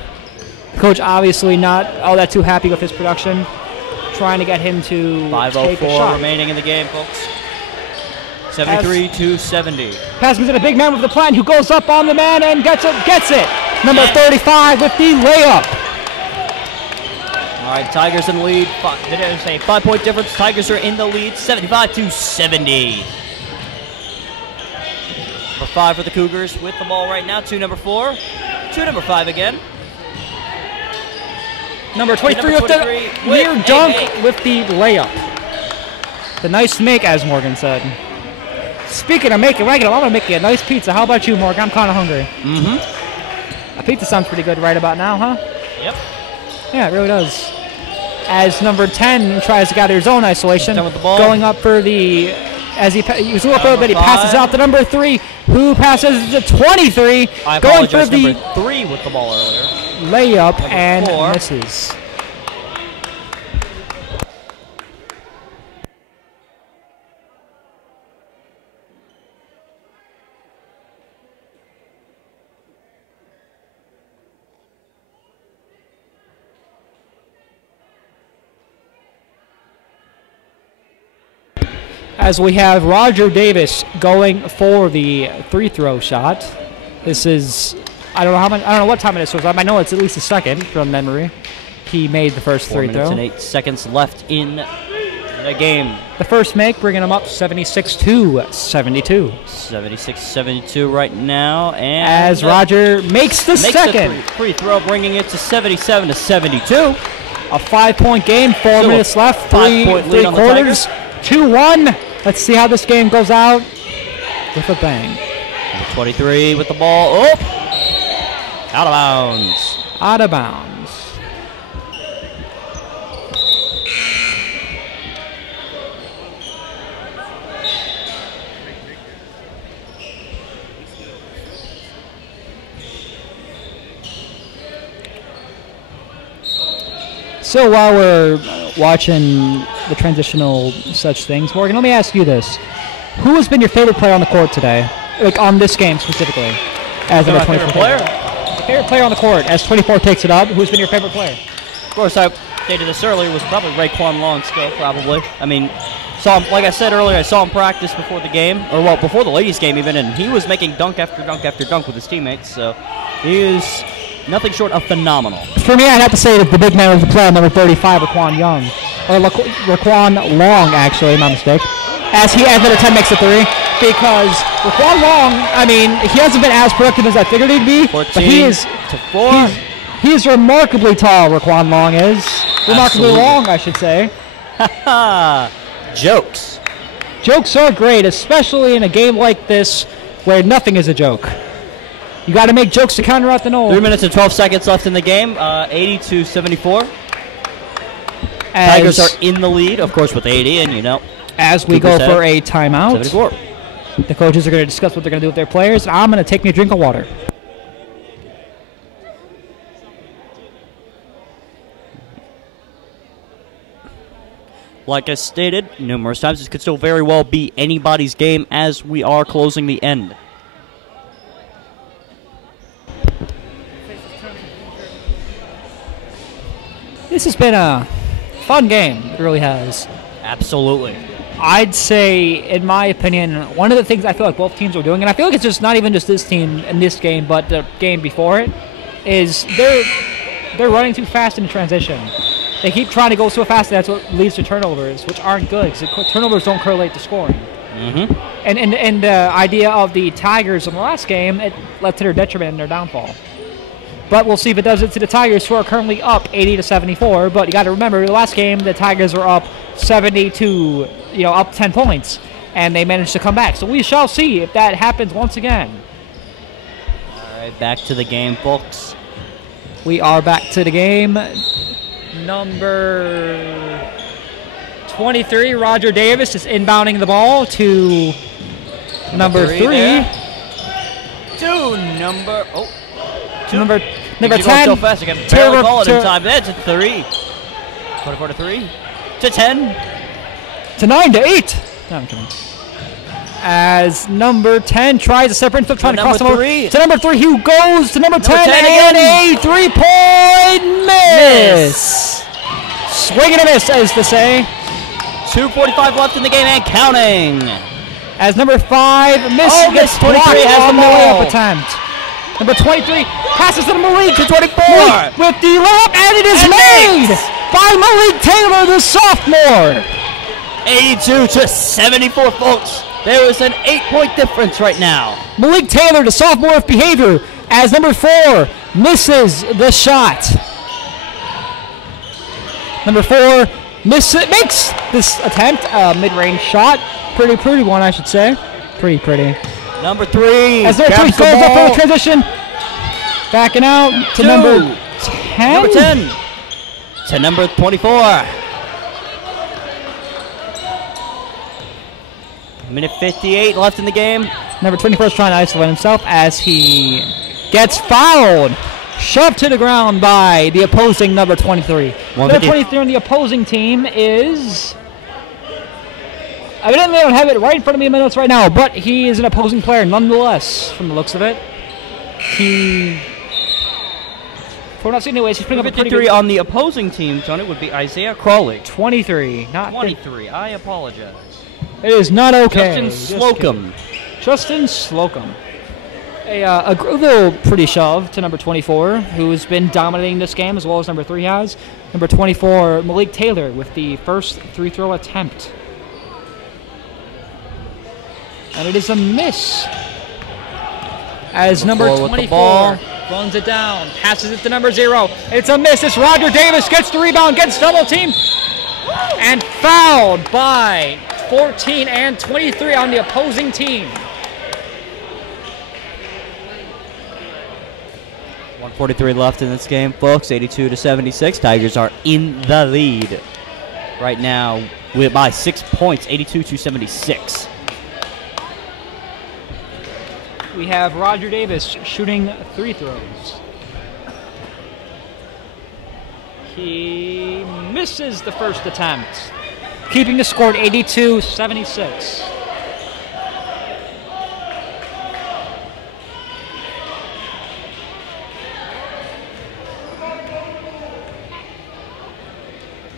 Coach obviously not all that too happy with his production, trying to get him to take a shot. 5:04 remaining in the game, folks. 73 to 70. Passing to the big man with the plan, who goes up on the man and gets it. Number 35 with the layup. All right, Tigers in the lead. Did I say 5-point difference? Tigers are in the lead, 75 to 70. Number 5 for the Cougars with the ball right now to number 4. To number 5 again. Number 23 with the near dunk with the layup. The nice make, as Morgan said. Speaking of making regular, I'm going to make you a nice pizza. How about you, Morgan? I'm kind of hungry. Mm-hmm. A pizza sounds pretty good right about now, huh? Yep. Yeah, it really does. As number 10 tries to gather his own isolation, with the ball. going up for the, as he was a little bit, but he passes out to number 3, who passes to 23, I going for apologize, the number 3 with the ball earlier. layup Number and 4. misses. As we have Roger Davis going for the free throw shot. This is, I don't know what time it is, so I know it's at least a second from memory. He made the first 4 free minutes throw. and 8 seconds left in the game. The first make, bringing him up 76 to 72. 76-72 right now, and As Roger makes the second. The free throw, bringing it to 77 to 72. A 5-point game, 4 minutes left, 3 lead on the quarters, 2-1. Let's see how this game goes out with a bang. Number 23 with the ball. Oh! Out of bounds. Out of bounds. So while we're watching the transitional such things, Morgan, let me ask you this. Who has been your favorite player on the court today? Like on this game specifically? As My favorite player? Your favorite player on the court as 24 takes it up. Who's been your favorite player? Of course, I stated this earlier, was probably Raekwon Long still, probably. I mean, saw him, like I said earlier, I saw him practice before the game, or well, before the ladies' game even, and he was making dunk after dunk after dunk with his teammates, so he is nothing short of phenomenal. For me, I'd have to say that the big man of the play, number 35, Raekwon Young. Or Raekwon Long, actually, my mistake. As he, at 10, makes a three. Because Raekwon Long, I mean, he hasn't been as productive as I figured he'd be, 14 but he is to 4. He's remarkably tall, Raekwon Long is. Remarkably long, I should say. Jokes. Jokes are great, especially in a game like this where nothing is a joke. You got to make jokes to counter out the null. 3 minutes and 12 seconds left in the game. 80-74. Tigers are in the lead, of course, with 80, and you know. As we go for a timeout, 74. The coaches are going to discuss what they're going to do with their players, and I'm going to take me a drink of water. Like I stated numerous times, this could still very well be anybody's game as we are closing the end. This has been a fun game. It really has. Absolutely. I'd say, in my opinion, one of the things I feel like both teams are doing, and I feel like it's just not even just this team in this game, but the game before it, is they're running too fast in transition. They keep trying to go so fast, and that's what leads to turnovers, which aren't good, because turnovers don't correlate to scoring. Mm-hmm. And the idea of the Tigers in the last game, it led to their detriment and their downfall. But we'll see if it does it to the Tigers, who are currently up 80-74. But you got to remember, the last game, the Tigers were up 72, up 10 points, and they managed to come back. So we shall see if that happens once again. All right, back to the game, folks. We are back to the game. Number 23, Roger Davis, is inbounding the ball to number 3. Number 10. So fast, I can barely call it in time. That's a 3. 24 to 3. To 10. To 9 to 8. No, I'm kidding. As number 10 tries a separate flip, trying to cross him over. To number 3, who goes to number 10 and a 3-point miss. Swing and a miss, as to say. 2:45 left in the game and counting. As number 5 gets 23 has the layup attempt. Number 23 passes to Malik to 24 with the layup, and it is made by Malik Taylor, the sophomore. 82-74, folks. There is an 8-point difference right now. Malik Taylor, the sophomore of behavior, as number 4 misses the shot. Number 4 makes this attempt, mid-range shot. Pretty one, I should say. Pretty. Number 3. As number 3 goes up for the transition. Backing out to number 10. Number 10 to number 24. Minute 58 left in the game. Number 24 is trying to isolate himself as he gets fouled. Shoved to the ground by the opposing number 23. Number 23 on the opposing team is... Evidently, I don't have it right in front of me in my notes right now, but he is an opposing player nonetheless, from the looks of it. If we're not seeing anyways, he's putting up a pretty good... on the opposing team, Tony, would be Isaiah Crawley. 23, not 23. I apologize. It is not okay. Justin Slocum. A little pretty shove to number 24, who has been dominating this game as well as number 3 has. Number 24, Malik Taylor, with the first free-throw attempt. And it is a miss. As number 24 runs it down, passes it to number 0. It's a miss. It's Roger Davis, gets the rebound, gets double teamed, and fouled by 14 and 23 on the opposing team. 1:43 left in this game, folks. 82-76. Tigers are in the lead right now by 6 points, 82-76. We have Roger Davis shooting 3 throws. He misses the first attempt, keeping the score at 82-76.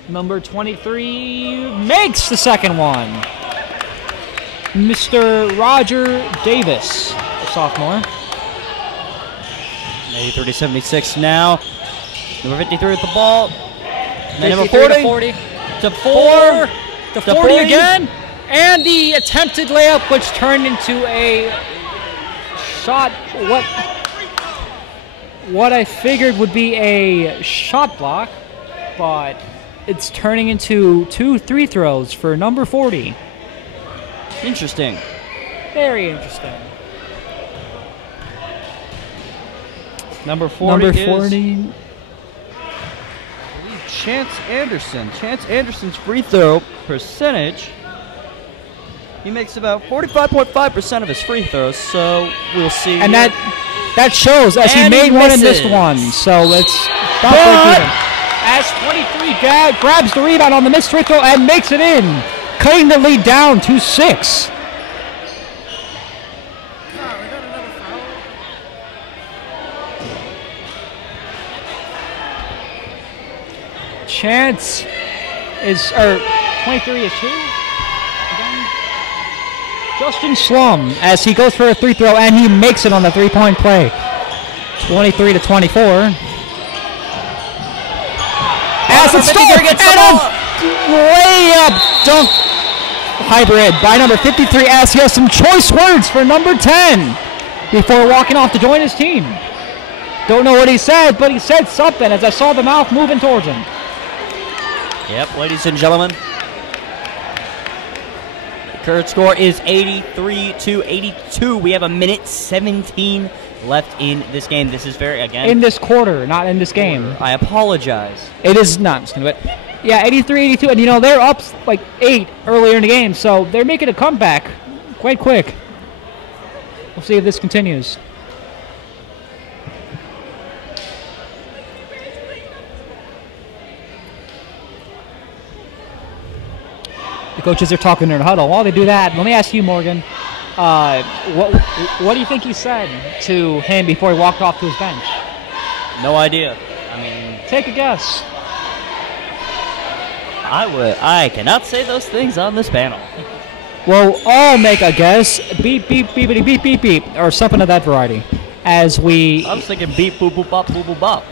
Number 23 makes the second one. Mr. Roger Davis, a sophomore. 83-76 now. Number 53 with the ball. And then number 53 40 to 4 to 40 again. And the attempted layup, which turned into a shot. What I figured would be a shot block, but it's turning into 2 free throws for number 40. Interesting. Very interesting. Number 40 is Chance Anderson. Chance Anderson's free throw percentage, he makes about 45.5% of his free throws, so we'll see. And that shows, as he made one in this one, so it's about break even. As 23 grabs the rebound on the missed free throw and makes it in, cutting the lead down to 6. Chance is, 23 is who? Again? Justin Slum, as he goes for a free throw and he makes it on the 3-point play. 23-24. As it's stolen, and a layup dunk hybrid by number 53, as he has some choice words for number 10 before walking off to join his team. Don't know what he said, but he said something as I saw the mouth moving towards him. Yep, ladies and gentlemen. The current score is 83-82. We have a minute 17 left in this game. This is very, again... in this quarter, not in this game. I apologize. It is not. But yeah, 83-82. And, you know, they're up like 8 earlier in the game, so they're making a comeback quite quick. We'll see if this continues. The coaches are talking in their huddle. While they do that, let me ask you, Morgan, what do you think he said to him before he walked off to his bench? No idea. I mean... take a guess. I cannot say those things on this panel. Well, I'll make a guess. Beep, beep, beepity, beep, beep, beep, or something of that variety. As we... I was thinking beep, boop, boop, bop, boop, boop, bop.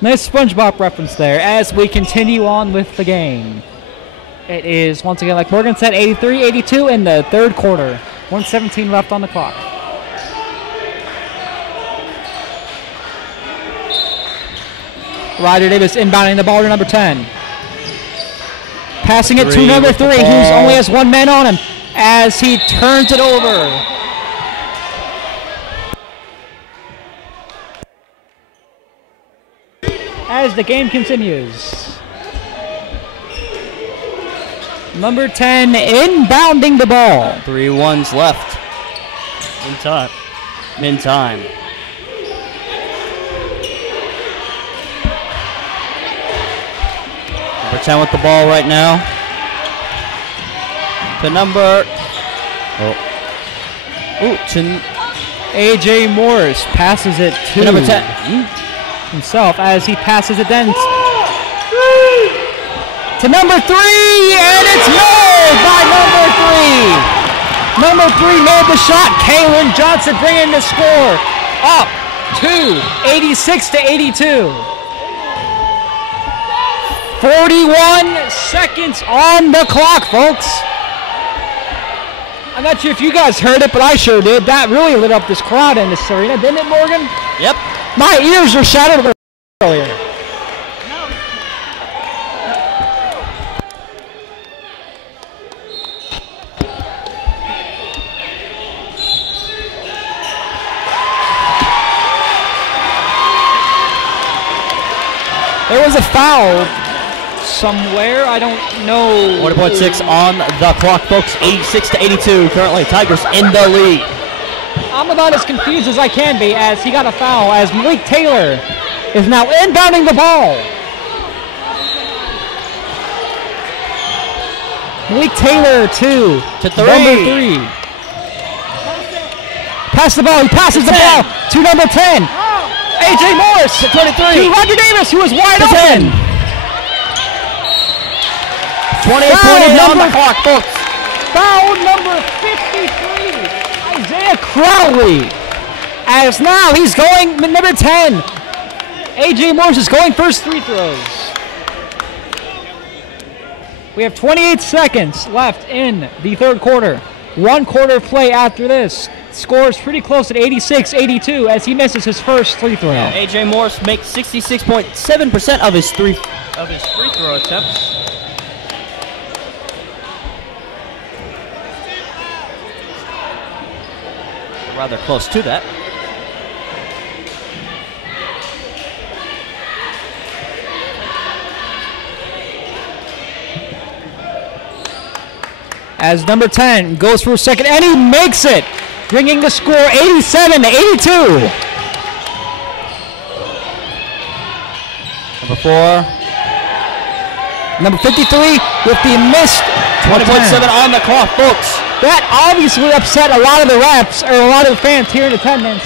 Nice SpongeBob reference there. As we continue on with the game. It is, once again, like Morgan said, 83-82 in the third quarter. 1:17 left on the clock. Ryder Davis inbounding the ball to number 10. Passing it to number 3, who only has one man on him, as he turns it over. As the game continues. Number 10 inbounding the ball. 3-1s left. In time. Number 10 with the ball right now. To number... to A.J. Morris passes it to number 10 himself as he passes it then to number 3, and it's made by number 3. Number 3 made the shot. Kalen Johnson bringing the score up to 86-82. 41 seconds on the clock, folks. I'm not sure if you guys heard it, but I sure did. That really lit up this crowd in this arena, didn't it, Morgan? Yep. My ears are shattered earlier. There was a foul somewhere. I don't know. 1.6 on the clock, folks. 86-82. Currently, Tigers in the lead. I'm about as confused as I can be as he got a foul as Malik Taylor is now inbounding the ball. Malik Taylor to 3. number 3. Pass the ball. He passes the ball to number 10. A.J. Morris to 23. To Roger Davis, who was wide to open. 28 on the clock, folks. Foul number 53, Isaiah Crowley. As now he's going number 10. A.J. Morris is going for his free throws. We have 28 seconds left in the third quarter. 1 quarter of play after this. Scores pretty close at 86-82 as he misses his first free throw. Yeah, A.J. Morris makes 66.7% of his free throw attempts. Rather close to that. As number 10 goes for a second, and he makes it, bringing the score 87-82. Number 4. Number 53 with the missed 20.7 on the clock, folks. That obviously upset a lot of the refs, or a lot of the fans here in attendance.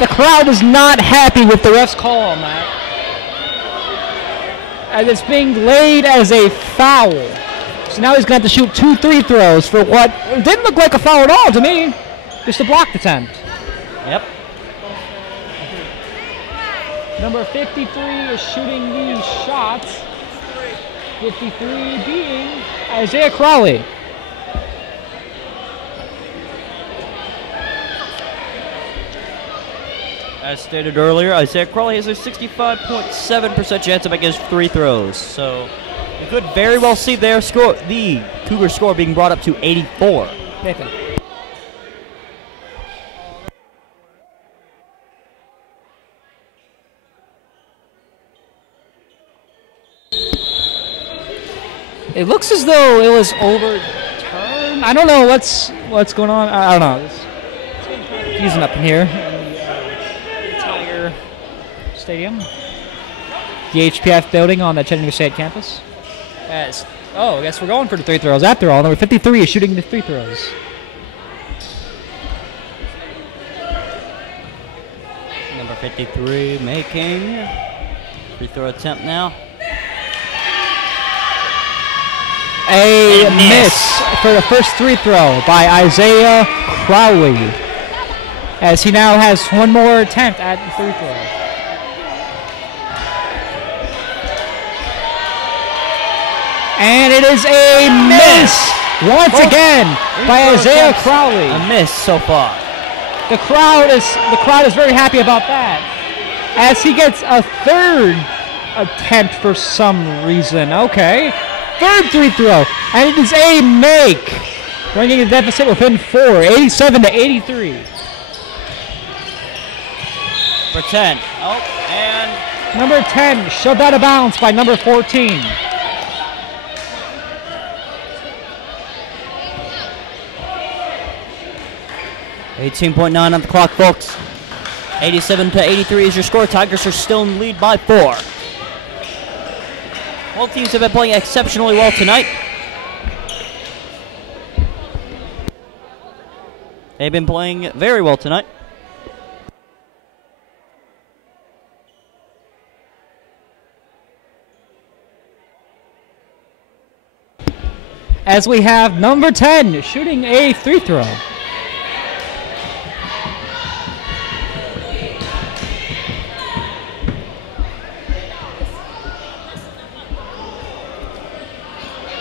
The crowd is not happy with the ref's call on that. And it's being laid as a foul. So now he's going to have to shoot 2 free throws for what didn't look like a foul at all to me. Just a blocked attempt. Yep. Number 53 is shooting these shots. 53 being Isaiah Crowley. As stated earlier, Isaiah Crowley has a 65.7% chance to make his free throws. So you could very well see their score, the Cougar score being brought up to 84. Nathan. It looks as though it was overturned. I don't know what's going on. I don't know. It's confusing up in here. Stadium, the HPF building on the Chattanooga State campus. I guess we're going for the free throws after all. Number 53 is shooting the free throws. Number 53 making free throw attempt now. A miss for the first free throw by Isaiah Crowley, as he now has one more attempt at the free throw. And it is a miss once again by Isaiah Crowley. A miss so far. The crowd is very happy about that, as he gets a third attempt for some reason. Okay, third free throw, and it is a make, bringing the deficit within 4, 87-83. For 10. Oh, and number 10 shoved out of bounds by number 14. .9 on the clock, folks. 87-83 is your score. Tigers are still in the lead by 4. Both teams have been playing exceptionally well tonight. They've been playing very well tonight. As we have number 10 shooting a free throw.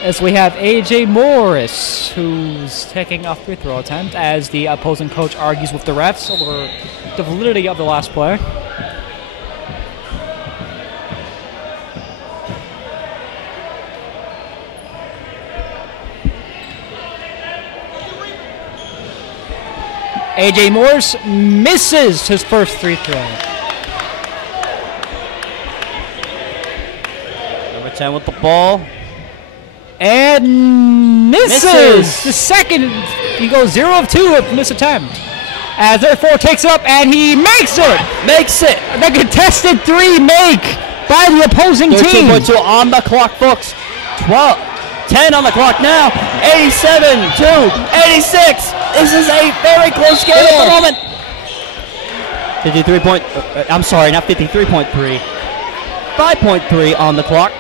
As we have A.J. Morris, who's taking a free throw attempt, as the opposing coach argues with the refs over the validity of the last play. A.J. Morris misses his first free throw. Number 10 with the ball. And misses. The second, he goes 0 of 2 with this attempt. As therefore takes up and he makes it. Makes it. The contested 3 make by the opposing team. 13.2 on the clock, folks. 10 10 on the clock now. 87 to 86. This is a very close game at the moment. 53 point, I'm sorry, not 53.3. 5.3 on the clock.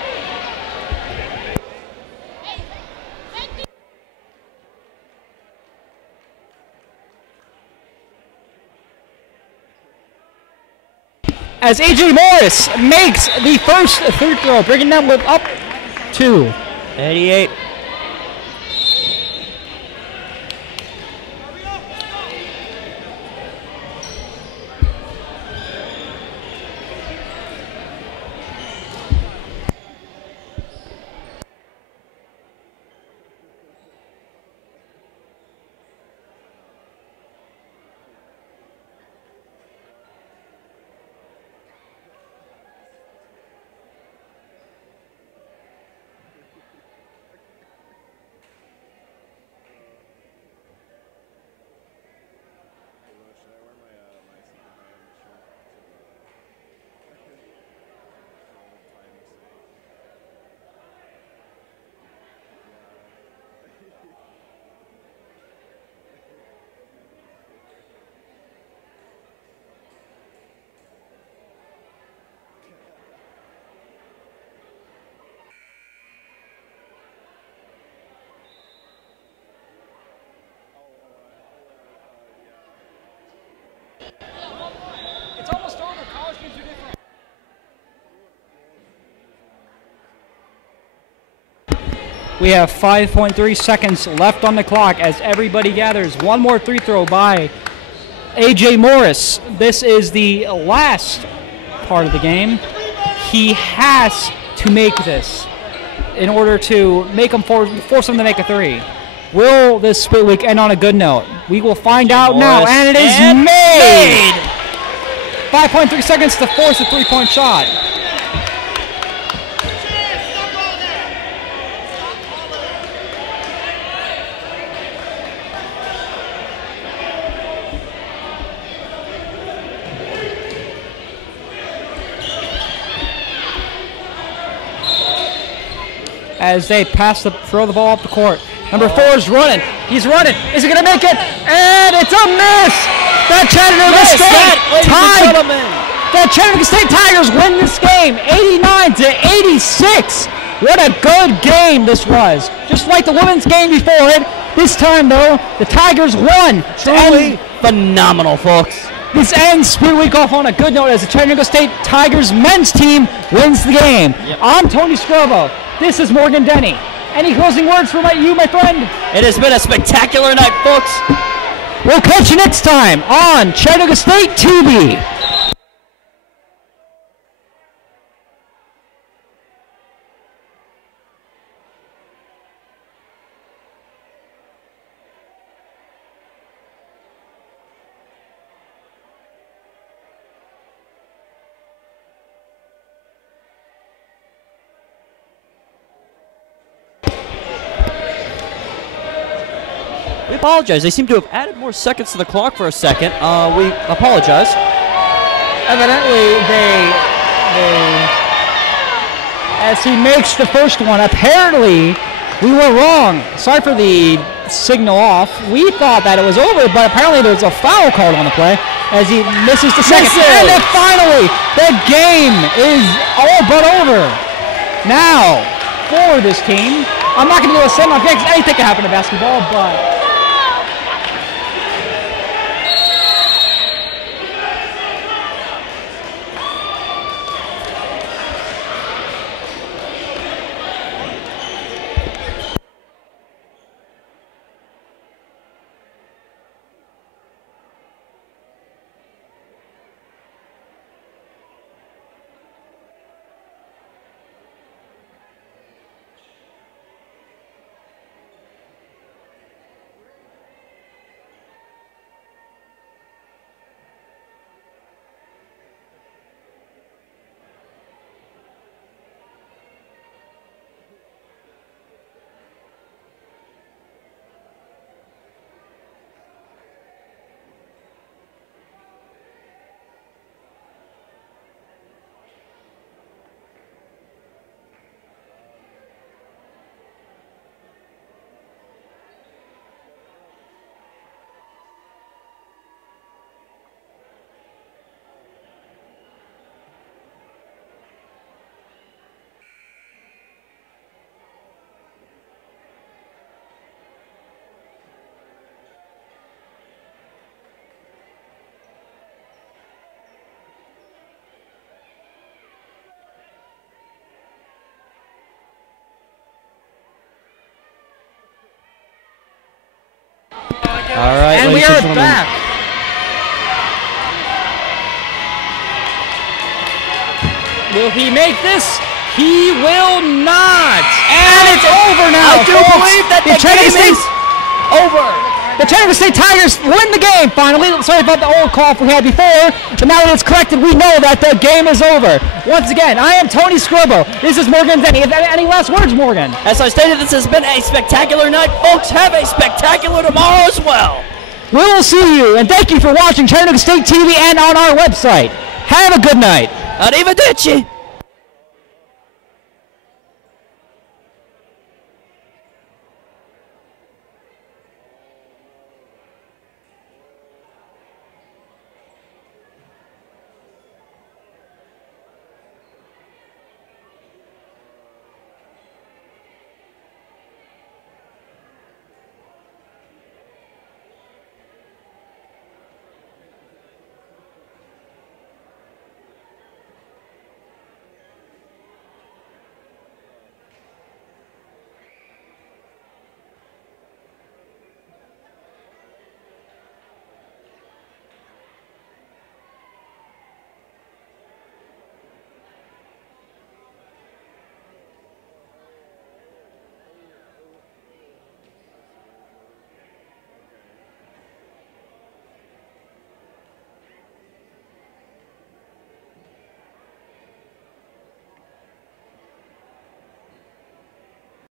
As A.J. Morris makes the first free throw, bringing them up to 88. It's almost over. College games are different. We have 5.3 seconds left on the clock as everybody gathers. One more free throw by A.J. Morris. This is the last part of the game. He has to make this in order to make him force him to make a three. Will this split week end on a good note? We will find out now, and it is made! 5.3 seconds to force a three-point shot. As they throw the ball up the court. Number 4 is running. He's running. Is he going to make it? And it's a miss! The Chattanooga State Tigers win this game, 89 to 86. What a good game this was. Just like the women's game before it. This time, though, the Tigers won. Truly phenomenal, folks. This ends split week off on a good note as the Chattanooga State Tigers men's team wins the game. Yep. I'm Tony Scrovo. This is Morgan Denny. Any closing words from you, my friend? It has been a spectacular night, folks. We'll catch you next time on Chattanooga State TV. We apologize. They seem to have added more seconds to the clock for a second. We apologize. Evidently, as he makes the first one, apparently we were wrong. Sorry for the signal off. We thought that it was over, but apparently there was a foul called on the play as he misses the second. And then finally, the game is all but over. Now, for this team, I'm not going to do a send-off game because anything can happen in basketball, but All right, And we ladies are gentlemen. back. Will he make this? He will not. And it's over now. I do folks. believe that the Chattanooga game State- is over. The Chattanooga State Tigers win the game finally. Sorry about the old cough we had before, but now that it's corrected, we know that the game is over. Once again, I am Tony Scribble. This is Morgan Denny. Any last words, Morgan? As I stated, this has been a spectacular night. Folks, have a spectacular tomorrow as well. We will see you, and thank you for watching Chattanooga State TV and on our website. Have a good night. Arrivederci.